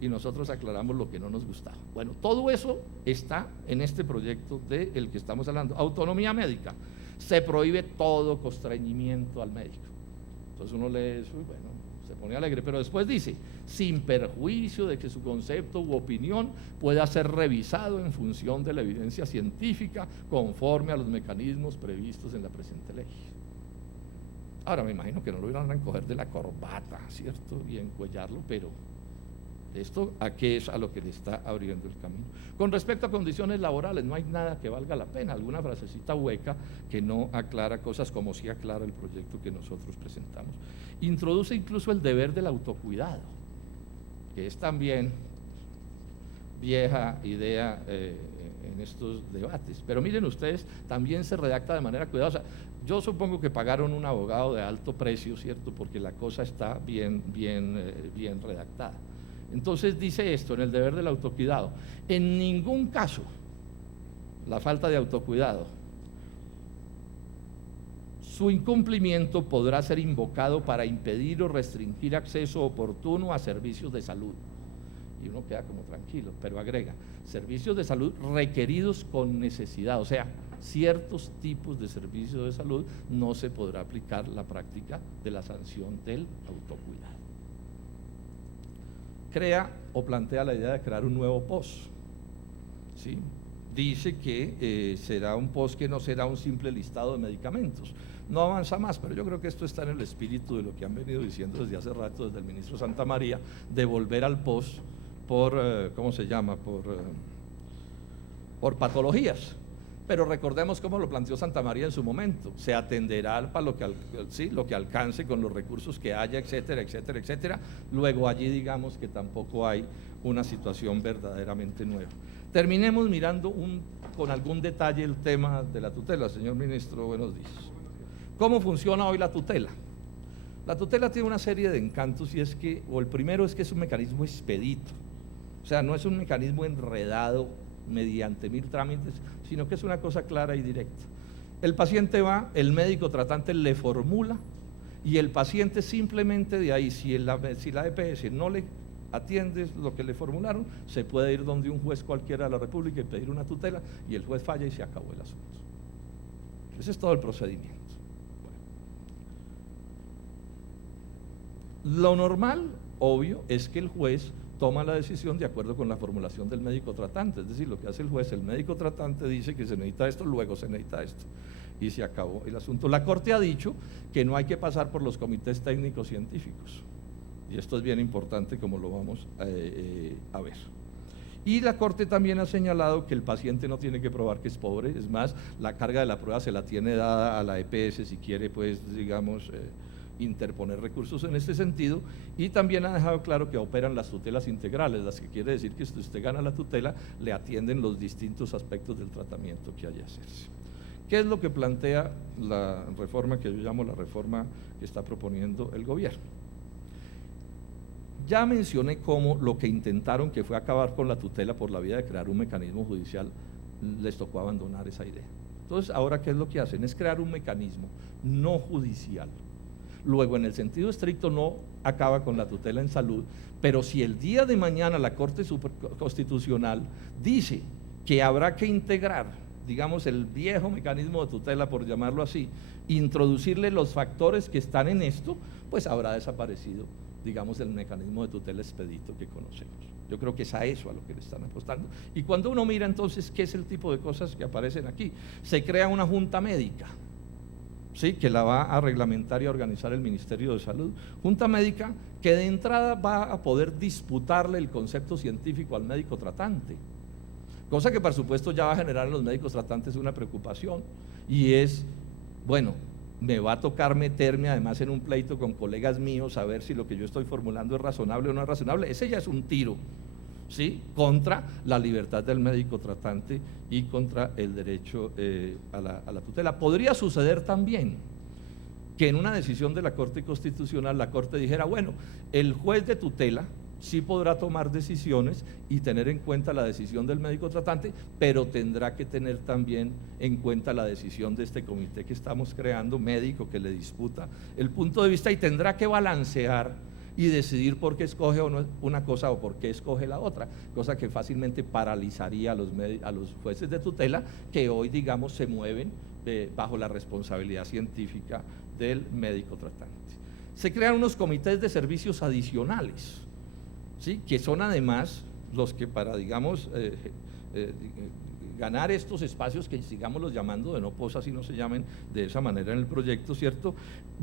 y nosotros aclaramos lo que no nos gustaba. Bueno, todo eso está en este proyecto del que estamos hablando. Autonomía médica. Se prohíbe todo constreñimiento al médico. Entonces uno lee eso y bueno, se pone alegre, pero después dice, sin perjuicio de que su concepto u opinión pueda ser revisado en función de la evidencia científica conforme a los mecanismos previstos en la presente ley. Ahora me imagino que no lo irán a coger de la corbata, ¿cierto? Y encuellarlo, pero esto a qué es a lo que le está abriendo el camino. Con respecto a condiciones laborales, no hay nada que valga la pena, alguna frasecita hueca que no aclara cosas como sí aclara el proyecto que nosotros presentamos. Introduce incluso el deber del autocuidado, que es también vieja idea en estos debates. Pero miren ustedes, también se redacta de manera cuidadosa. Yo supongo que pagaron un abogado de alto precio, ¿cierto? Porque la cosa está bien redactada. Entonces dice esto en el deber del autocuidado: en ningún caso la falta de autocuidado, su incumplimiento podrá ser invocado para impedir o restringir acceso oportuno a servicios de salud. Y uno queda como tranquilo, pero agrega, servicios de salud requeridos con necesidad, o sea, ciertos tipos de servicios de salud no se podrá aplicar la práctica de la sanción del autocuidado. Crea o plantea la idea de crear un nuevo POS, ¿sí? Dice que será un POS que no será un simple listado de medicamentos. No avanza más, pero yo creo que esto está en el espíritu de lo que han venido diciendo desde hace rato, desde el ministro Santamaría, de volver al POS por, ¿cómo se llama?, por patologías. Pero recordemos cómo lo planteó Santamaría en su momento: se atenderá para lo que alcance con los recursos que haya, etcétera, etcétera, etcétera. Luego allí digamos que tampoco hay una situación verdaderamente nueva. Terminemos mirando con algún detalle el tema de la tutela. Señor ministro, buenos días. ¿Cómo funciona hoy la tutela? La tutela tiene una serie de encantos, y es que, o el primero es que es un mecanismo expedito, o sea, no es un mecanismo enredado mediante 1000 trámites, sino que es una cosa clara y directa. El paciente va, el médico tratante le formula y el paciente simplemente de ahí, si la EPS no le atiende lo que le formularon, se puede ir donde un juez cualquiera de la República y pedir una tutela y el juez falla y se acabó el asunto. Ese es todo el procedimiento. Bueno. Lo normal, obvio, es que el juez toma la decisión de acuerdo con la formulación del médico tratante, es decir, lo que hace el juez, el médico tratante dice que se necesita esto, luego se necesita esto, y se acabó el asunto. La Corte ha dicho que no hay que pasar por los comités técnicos científicos, y esto es bien importante como lo vamos a ver. Y la Corte también ha señalado que el paciente no tiene que probar que es pobre, es más, la carga de la prueba se la tiene dada a la EPS si quiere, pues, digamos, interponer recursos en este sentido, y también ha dejado claro que operan las tutelas integrales, las que quiere decir que si usted gana la tutela, le atienden los distintos aspectos del tratamiento que haya que hacerse. ¿Qué es lo que plantea la reforma que yo llamo la reforma que está proponiendo el gobierno? Ya mencioné cómo lo que intentaron, que fue acabar con la tutela por la vía de crear un mecanismo judicial, les tocó abandonar esa idea. Entonces, ahora, ¿qué es lo que hacen? Es crear un mecanismo no judicial. Luego, en el sentido estricto, no acaba con la tutela en salud, pero si el día de mañana la Corte Constitucional dice que habrá que integrar, digamos, el viejo mecanismo de tutela, por llamarlo así, introducirle los factores que están en esto, pues habrá desaparecido, digamos, el mecanismo de tutela expedito que conocemos. Yo creo que es a eso a lo que le están apostando. Y cuando uno mira entonces qué es el tipo de cosas que aparecen aquí, se crea una junta médica, ¿sí?, que la va a reglamentar y a organizar el Ministerio de Salud. Junta médica que de entrada va a poder disputarle el concepto científico al médico tratante, cosa que por supuesto ya va a generar en los médicos tratantes una preocupación, y es, bueno, me va a tocar meterme además en un pleito con colegas míos a ver si lo que yo estoy formulando es razonable o no es razonable. Ese ya es un tiro, ¿sí?, contra la libertad del médico tratante y contra el derecho a la tutela. Podría suceder también que en una decisión de la Corte Constitucional la Corte dijera, bueno, el juez de tutela sí podrá tomar decisiones y tener en cuenta la decisión del médico tratante, pero tendrá que tener también en cuenta la decisión de este comité que estamos creando, médico, que le disputa el punto de vista, y tendrá que balancear y decidir por qué escoge una cosa o por qué escoge la otra, cosa que fácilmente paralizaría a los jueces de tutela, que hoy, digamos, se mueven bajo la responsabilidad científica del médico tratante. Se crean unos comités de servicios adicionales, ¿sí?, que son además los que para, digamos, ganar estos espacios que sigámoslos llamando de no posa, así no se llamen de esa manera en el proyecto, ¿cierto?,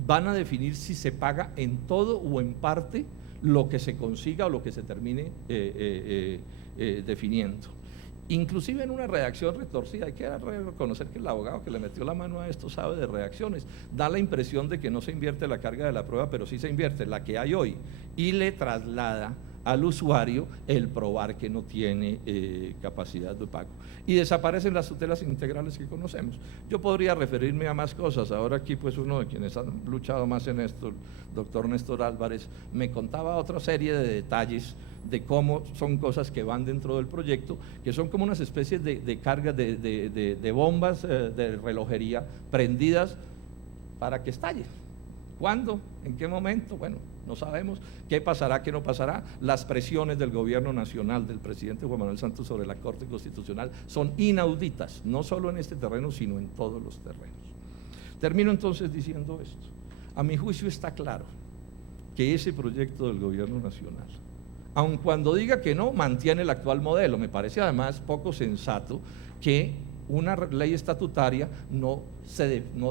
van a definir si se paga en todo o en parte lo que se consiga o lo que se termine definiendo. Inclusive en una redacción retorcida, hay que reconocer que el abogado que le metió la mano a esto sabe de redacciones, da la impresión de que no se invierte la carga de la prueba, pero sí se invierte la que hay hoy, y le traslada al usuario el probar que no tiene capacidad de pago. Y desaparecen las tutelas integrales que conocemos. Yo podría referirme a más cosas. Ahora aquí, pues, uno de quienes han luchado más en esto, el doctor Néstor Álvarez, me contaba otra serie de detalles de cómo son cosas que van dentro del proyecto, que son como unas especies de cargas de bombas de relojería prendidas para que estallen. ¿Cuándo? ¿En qué momento? Bueno, no sabemos. ¿Qué pasará? ¿Qué no pasará? Las presiones del gobierno nacional, del presidente Juan Manuel Santos sobre la Corte Constitucional son inauditas, no solo en este terreno, sino en todos los terrenos. Termino entonces diciendo esto. A mi juicio está claro que ese proyecto del gobierno nacional, aun cuando diga que no, mantiene el actual modelo. Me parece además poco sensato que una ley estatutaria no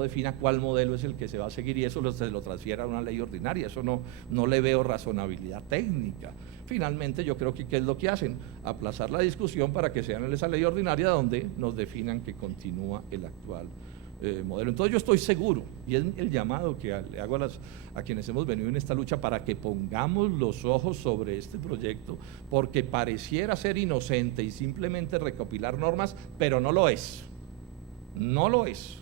defina cuál modelo es el que se va a seguir y eso se lo transfiera a una ley ordinaria. Eso no le veo razonabilidad técnica. Finalmente, yo creo que ¿qué es lo que hacen? Aplazar la discusión para que sea en esa ley ordinaria donde nos definan que continúa el actual modelo. Entonces yo estoy seguro, y es el llamado que le hago a quienes hemos venido en esta lucha, para que pongamos los ojos sobre este proyecto, porque pareciera ser inocente y simplemente recopilar normas, pero no lo es, no lo es.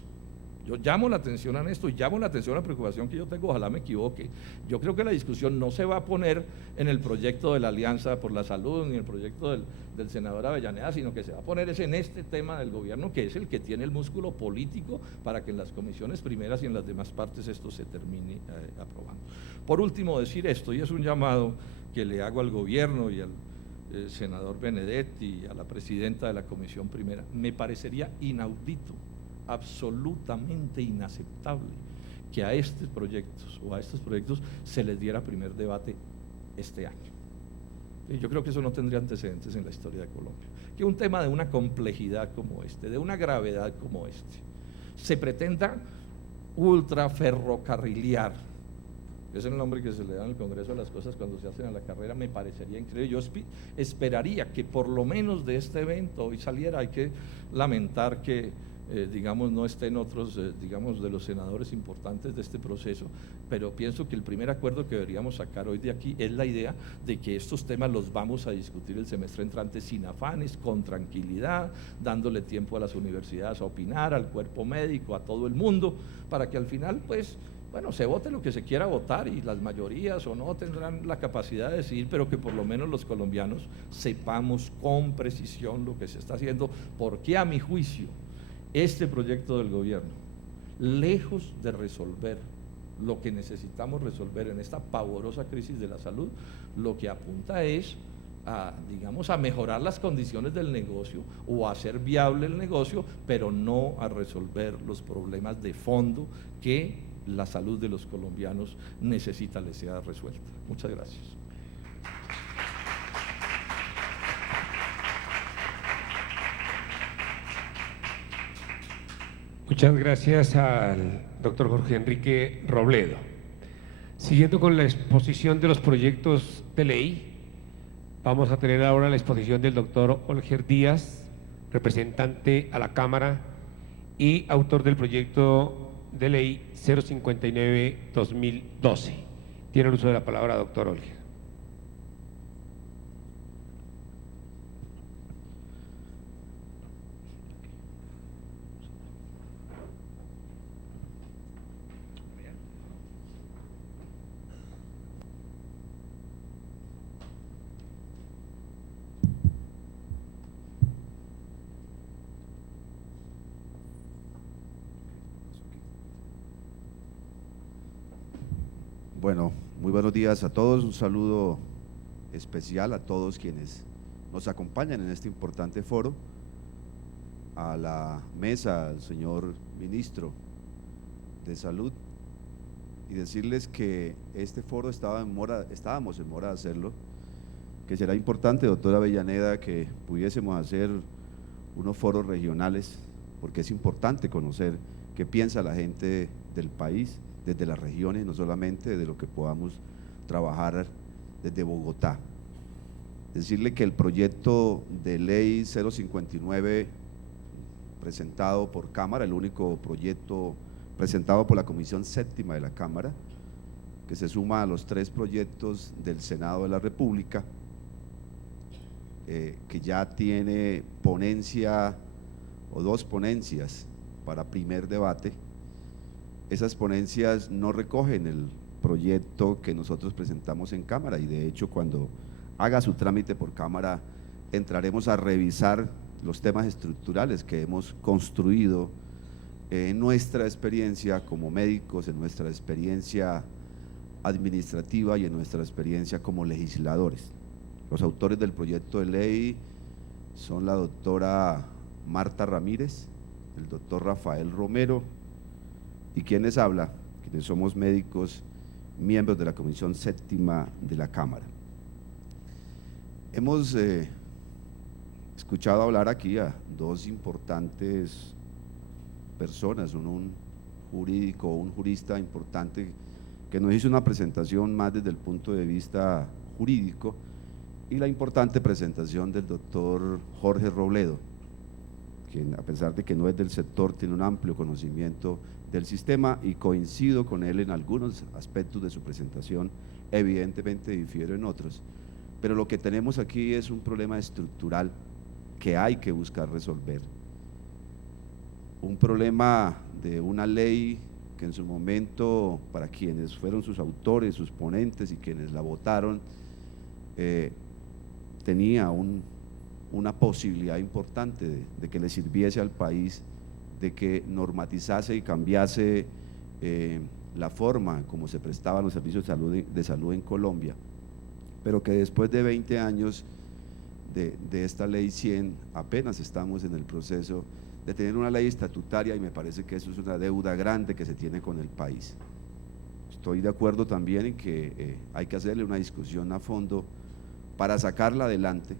Yo llamo la atención a esto y llamo la atención a la preocupación que yo tengo, ojalá me equivoque. Yo creo que la discusión no se va a poner en el proyecto de la Alianza por la Salud ni en el proyecto del senador Avellaneda, sino que se va a poner es en este tema del gobierno, que es el que tiene el músculo político para que en las comisiones primeras y en las demás partes esto se termine aprobando. Por último, decir esto, y es un llamado que le hago al gobierno y al senador Benedetti y a la presidenta de la comisión primera, me parecería inaudito, absolutamente inaceptable que a estos proyectos se les diera primer debate este año. Y yo creo que eso no tendría antecedentes en la historia de Colombia. Que un tema de una complejidad como este, de una gravedad como este, se pretenda ultraferrocarrilear, es el nombre que se le da en el Congreso a las cosas cuando se hacen a la carrera, me parecería increíble. Yo esperaría que por lo menos de este evento hoy saliera. Hay que lamentar que digamos, no estén otros, digamos, de los senadores importantes de este proceso, pero pienso que el primer acuerdo que deberíamos sacar hoy de aquí es la idea de que estos temas los vamos a discutir el semestre entrante sin afanes, con tranquilidad, dándole tiempo a las universidades a opinar, al cuerpo médico, a todo el mundo, para que al final, pues, bueno, se vote lo que se quiera votar y las mayorías o no tendrán la capacidad de decidir, pero que por lo menos los colombianos sepamos con precisión lo que se está haciendo, porque a mi juicio, este proyecto del gobierno, lejos de resolver lo que necesitamos resolver en esta pavorosa crisis de la salud, lo que apunta es digamos, a mejorar las condiciones del negocio o a hacer viable el negocio, pero no a resolver los problemas de fondo que la salud de los colombianos necesita les sea resuelta. Muchas gracias. Muchas gracias al doctor Jorge Enrique Robledo. Siguiendo con la exposición de los proyectos de ley, vamos a tener ahora la exposición del doctor Olger Díaz, representante a la Cámara y autor del proyecto de ley 059-2012. Tiene el uso de la palabra, doctor Olger. Bueno, muy buenos días a todos, un saludo especial a todos quienes nos acompañan en este importante foro, a la mesa, al señor ministro de Salud, y decirles que este foro estábamos en mora de hacerlo, que será importante, doctora Avellaneda, que pudiésemos hacer unos foros regionales, porque es importante conocer qué piensa la gente del país, desde las regiones, no solamente de lo que podamos trabajar desde Bogotá. Decirle que el proyecto de ley 059 presentado por Cámara, el único proyecto presentado por la Comisión Séptima de la Cámara, que se suma a los 3 proyectos del Senado de la República, que ya tiene ponencia o 2 ponencias para primer debate. Esas ponencias no recogen el proyecto que nosotros presentamos en Cámara, y de hecho cuando haga su trámite por Cámara entraremos a revisar los temas estructurales que hemos construido en nuestra experiencia como médicos, en nuestra experiencia administrativa y en nuestra experiencia como legisladores. Los autores del proyecto de ley son la doctora Marta Ramírez, el doctor Rafael Romero, y quienes habla, quienes somos médicos, miembros de la Comisión Séptima de la Cámara. Hemos escuchado hablar aquí a 2 importantes personas, un jurídico, un jurista importante que nos hizo una presentación más desde el punto de vista jurídico, y la importante presentación del doctor Jorge Robledo, quien a pesar de que no es del sector tiene un amplio conocimiento del sistema, y coincido con él en algunos aspectos de su presentación, evidentemente difiero en otros, pero lo que tenemos aquí es un problema estructural que hay que buscar resolver. un problema de una ley que en su momento, para quienes fueron sus autores, sus ponentes y quienes la votaron, tenía una posibilidad importante de que le sirviese al país, de que normatizase y cambiase la forma como se prestaban los servicios de salud en Colombia, pero que después de 20 años de esta ley 100 apenas estamos en el proceso de tener una ley estatutaria, y me parece que eso es una deuda grande que se tiene con el país. Estoy de acuerdo también en que hay que hacerle una discusión a fondo para sacarla adelante,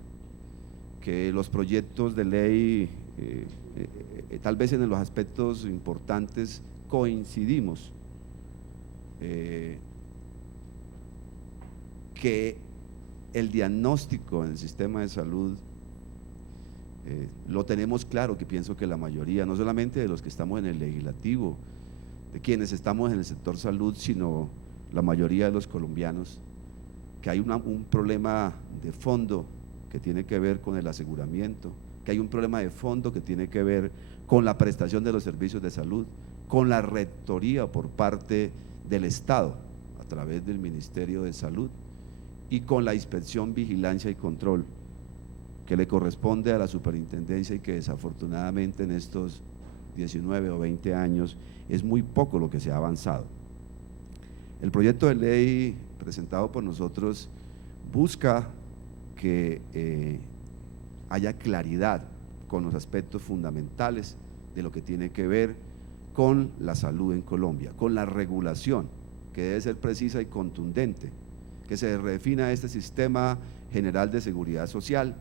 que los proyectos de ley, tal vez en los aspectos importantes coincidimos, que el diagnóstico en el sistema de salud lo tenemos claro, que pienso que la mayoría, no solamente de los que estamos en el legislativo, de quienes estamos en el sector salud, sino la mayoría de los colombianos, que hay un problema de fondo que tiene que ver con el aseguramiento, que hay un problema de fondo que tiene que ver con la prestación de los servicios de salud, con la rectoría por parte del Estado a través del Ministerio de Salud y con la inspección, vigilancia y control que le corresponde a la superintendencia, y que desafortunadamente en estos 19 o 20 años es muy poco lo que se ha avanzado. El proyecto de ley presentado por nosotros busca que haya claridad con los aspectos fundamentales de lo que tiene que ver con la salud en Colombia, con la regulación, que debe ser precisa y contundente, que se redefina este sistema general de seguridad social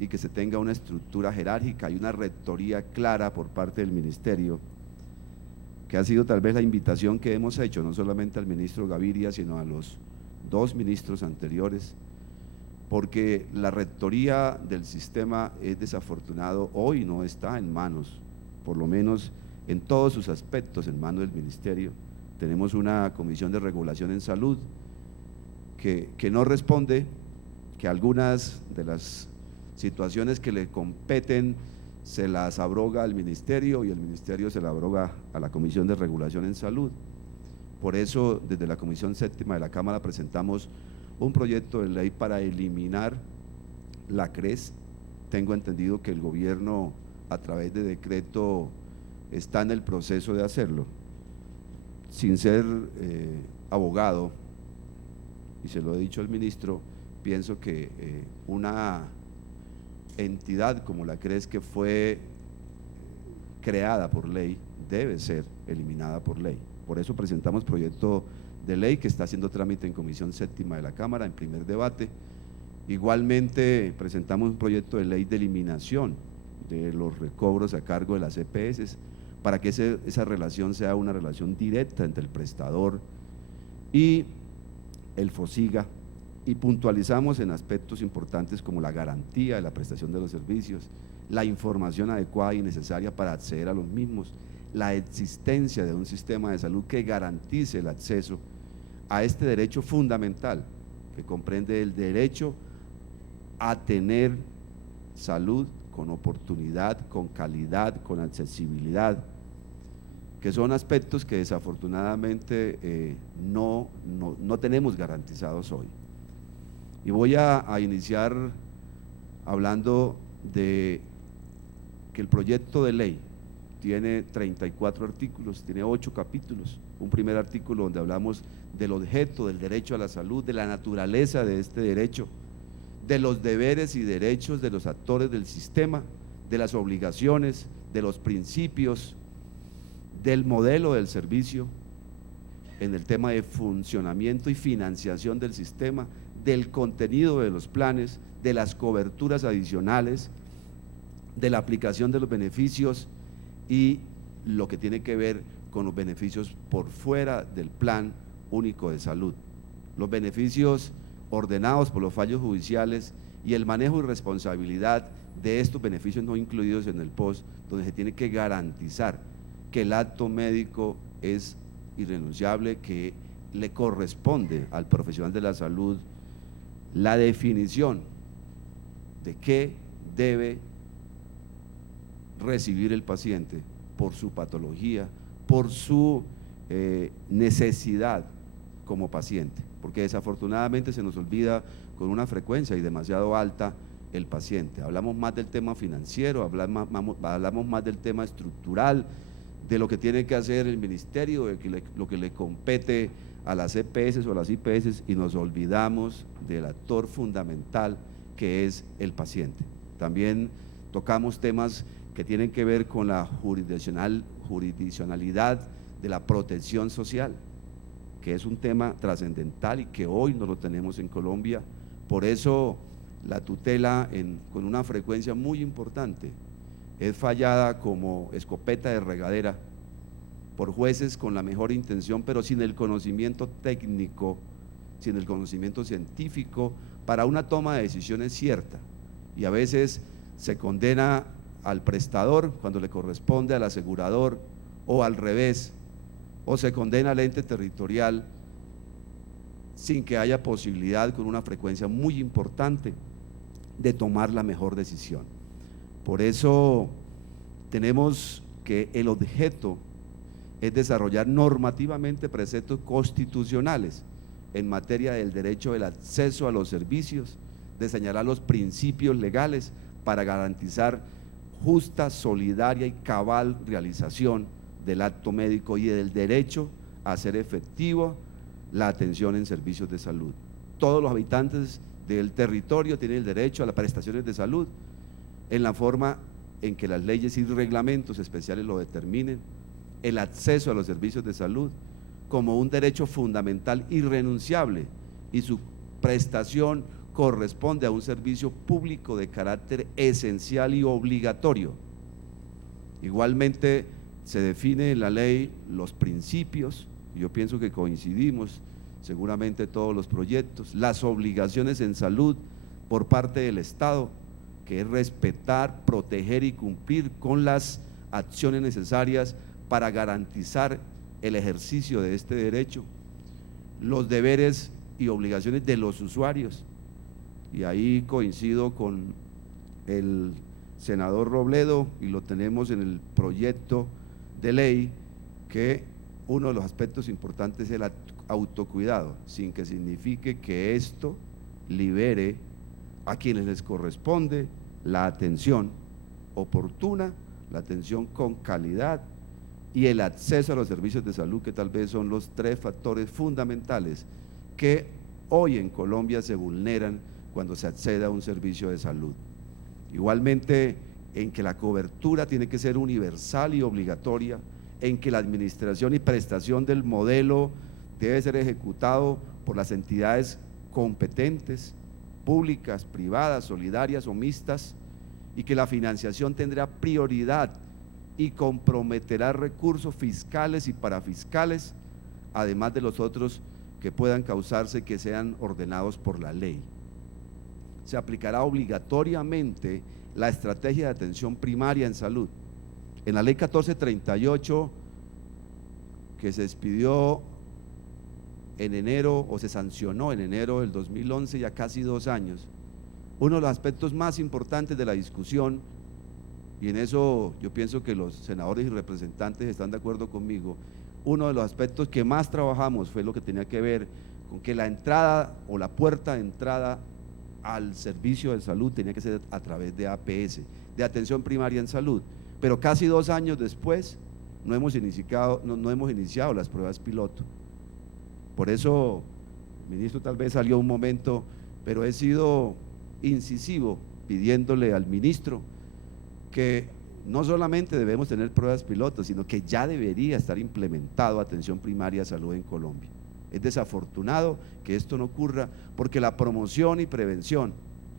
y que se tenga una estructura jerárquica y una rectoría clara por parte del ministerio, que ha sido tal vez la invitación que hemos hecho, no solamente al ministro Gaviria, sino a los dos ministros anteriores, porque la rectoría del sistema es desafortunado, hoy no está en manos, por lo menos en todos sus aspectos, en manos del ministerio. Tenemos una comisión de regulación en salud que no responde, que algunas de las situaciones que le competen se las abroga al ministerio y el ministerio se la abroga a la Comisión de Regulación en Salud. Por eso, desde la Comisión Séptima de la Cámara presentamos un proyecto de ley para eliminar la CRES. Tengo entendido que el gobierno, a través de decreto, está en el proceso de hacerlo. Sin ser abogado, y se lo he dicho al ministro, pienso que una entidad como la CRES, que fue creada por ley, debe ser eliminada por ley. Por eso presentamos proyecto de ley que está haciendo trámite en Comisión Séptima de la Cámara en primer debate. Igualmente presentamos un proyecto de ley de eliminación de los recobros a cargo de las EPS, para que esa relación sea una relación directa entre el prestador y el FOSIGA, y puntualizamos en aspectos importantes como la garantía de la prestación de los servicios, la información adecuada y necesaria para acceder a los mismos, la existencia de un sistema de salud que garantice el acceso a este derecho fundamental, que comprende el derecho a tener salud con oportunidad, con calidad, con accesibilidad, que son aspectos que desafortunadamente no tenemos garantizados hoy. Y voy a iniciar hablando de que el proyecto de ley tiene 34 artículos, tiene 8 capítulos, un primer artículo donde hablamos del objeto del derecho a la salud, de la naturaleza de este derecho, de los deberes y derechos de los actores del sistema, de las obligaciones, de los principios, del modelo del servicio, en el tema de funcionamiento y financiación del sistema, del contenido de los planes, de las coberturas adicionales, de la aplicación de los beneficios y lo que tiene que ver con los beneficios por fuera del plan único de salud, los beneficios ordenados por los fallos judiciales y el manejo y responsabilidad de estos beneficios no incluidos en el POS, donde se tiene que garantizar que el acto médico es irrenunciable, que le corresponde al profesional de la salud la definición de qué debe recibir el paciente por su patología, por su necesidad como paciente, porque desafortunadamente se nos olvida con una frecuencia y demasiado alta el paciente. Hablamos más del tema financiero, hablamos más del tema estructural, de lo que tiene que hacer el ministerio, de lo que le compete a las EPS o a las IPS, y nos olvidamos del actor fundamental que es el paciente. También tocamos temas que tienen que ver con la jurisdiccionalidad de la protección social, que es un tema trascendental y que hoy no lo tenemos en Colombia. Por eso la tutela con una frecuencia muy importante es fallada como escopeta de regadera por jueces con la mejor intención, pero sin el conocimiento técnico, sin el conocimiento científico para una toma de decisiones cierta, y a veces se condena al prestador cuando le corresponde al asegurador, o al revés, o se condena al ente territorial sin que haya posibilidad, con una frecuencia muy importante, de tomar la mejor decisión. Por eso tenemos que el objeto es desarrollar normativamente preceptos constitucionales en materia del derecho del acceso a los servicios, de señalar los principios legales para garantizar justa, solidaria y cabal realización del acto médico y del derecho a hacer efectivo la atención en servicios de salud. Todos los habitantes del territorio tienen el derecho a las prestaciones de salud en la forma en que las leyes y reglamentos especiales lo determinen, el acceso a los servicios de salud como un derecho fundamental irrenunciable, y su prestación corresponde a un servicio público de carácter esencial y obligatorio. Igualmente se define en la ley los principios, y yo pienso que coincidimos seguramente todos los proyectos, las obligaciones en salud por parte del Estado, que es respetar, proteger y cumplir con las acciones necesarias para garantizar el ejercicio de este derecho, los deberes y obligaciones de los usuarios, y ahí coincido con el senador Robledo, y lo tenemos en el proyecto de ley, que uno de los aspectos importantes es el autocuidado, sin que signifique que esto libere a quienes les corresponde la atención oportuna, la atención con calidad y el acceso a los servicios de salud, que tal vez son los tres factores fundamentales que hoy en Colombia se vulneran cuando se accede a un servicio de salud. Igualmente, en que la cobertura tiene que ser universal y obligatoria, en que la administración y prestación del modelo debe ser ejecutado por las entidades competentes, públicas, privadas, solidarias o mixtas, y que la financiación tendrá prioridad y comprometerá recursos fiscales y parafiscales, además de los otros que puedan causarse, que sean ordenados por la ley. Se aplicará obligatoriamente la estrategia de atención primaria en salud. En la ley 1438, que se expidió en enero, o se sancionó en enero del 2011, ya casi 2 años, uno de los aspectos más importantes de la discusión, y en eso yo pienso que los senadores y representantes están de acuerdo conmigo, uno de los aspectos que más trabajamos fue lo que tenía que ver con que la entrada o la puerta de entrada al servicio de salud tenía que ser a través de APS, de atención primaria en salud, pero casi 2 años después no hemos iniciado las pruebas piloto. Por eso, ministro, tal vez salió un momento, pero he sido incisivo pidiéndole al ministro que no solamente debemos tener pruebas piloto, sino que ya debería estar implementado atención primaria de salud en Colombia. Es desafortunado que esto no ocurra, porque la promoción y prevención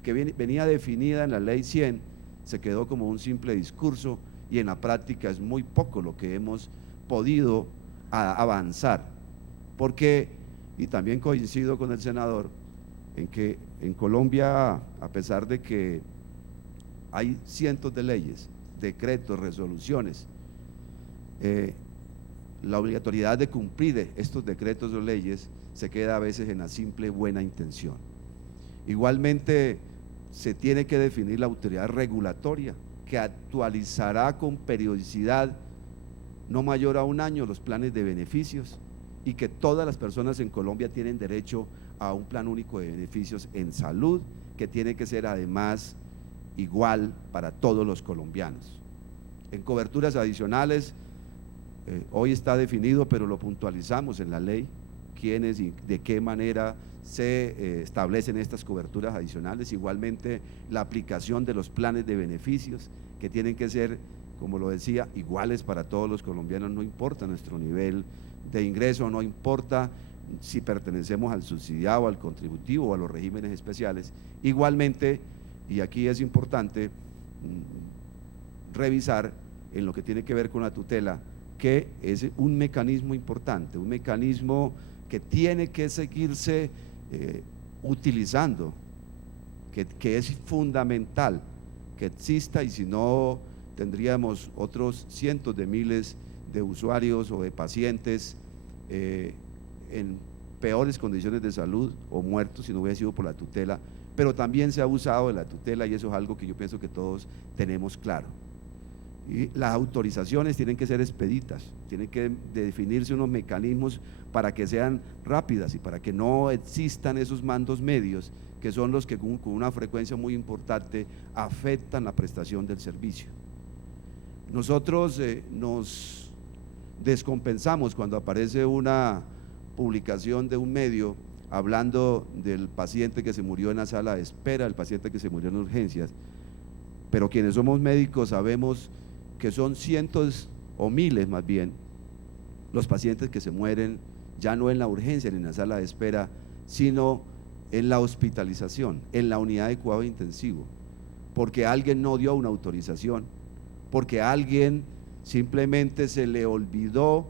que venía definida en la ley 100 se quedó como un simple discurso, y en la práctica es muy poco lo que hemos podido avanzar, porque, y también coincido con el senador, en que en Colombia, a pesar de que hay cientos de leyes, decretos, resoluciones, la obligatoriedad de cumplir estos decretos o leyes se queda a veces en la simple buena intención. Igualmente, se tiene que definir la autoridad regulatoria, que actualizará con periodicidad no mayor a 1 año los planes de beneficios y que todas las personas en Colombia tienen derecho a un plan único de beneficios en salud, que tiene que ser además igual para todos los colombianos. En coberturas adicionales, hoy está definido, pero lo puntualizamos en la ley, quiénes y de qué manera se establecen estas coberturas adicionales. Igualmente la aplicación de los planes de beneficios, que tienen que ser, como lo decía, iguales para todos los colombianos, no importa nuestro nivel de ingreso, no importa si pertenecemos al subsidiado, al contributivo o a los regímenes especiales. Igualmente, y aquí es importante revisar en lo que tiene que ver con la tutela, que es un mecanismo importante, un mecanismo que tiene que seguirse utilizando, que es fundamental que exista, y si no tendríamos otros cientos de miles de usuarios o de pacientes en peores condiciones de salud o muertos si no hubiera sido por la tutela. Pero también se ha abusado de la tutela y eso es algo que yo pienso que todos tenemos claro. Y las autorizaciones tienen que ser expeditas, tienen que definirse unos mecanismos para que sean rápidas y para que no existan esos mandos medios que son los que con una frecuencia muy importante afectan la prestación del servicio. Nosotros nos descompensamos cuando aparece una publicación de un medio hablando del paciente que se murió en la sala de espera, el paciente que se murió en urgencias, pero quienes somos médicos sabemos que son cientos o miles más bien los pacientes que se mueren ya no en la urgencia ni en la sala de espera, sino en la hospitalización, en la unidad de cuidado intensivo, porque alguien no dio una autorización, porque a alguien simplemente se le olvidó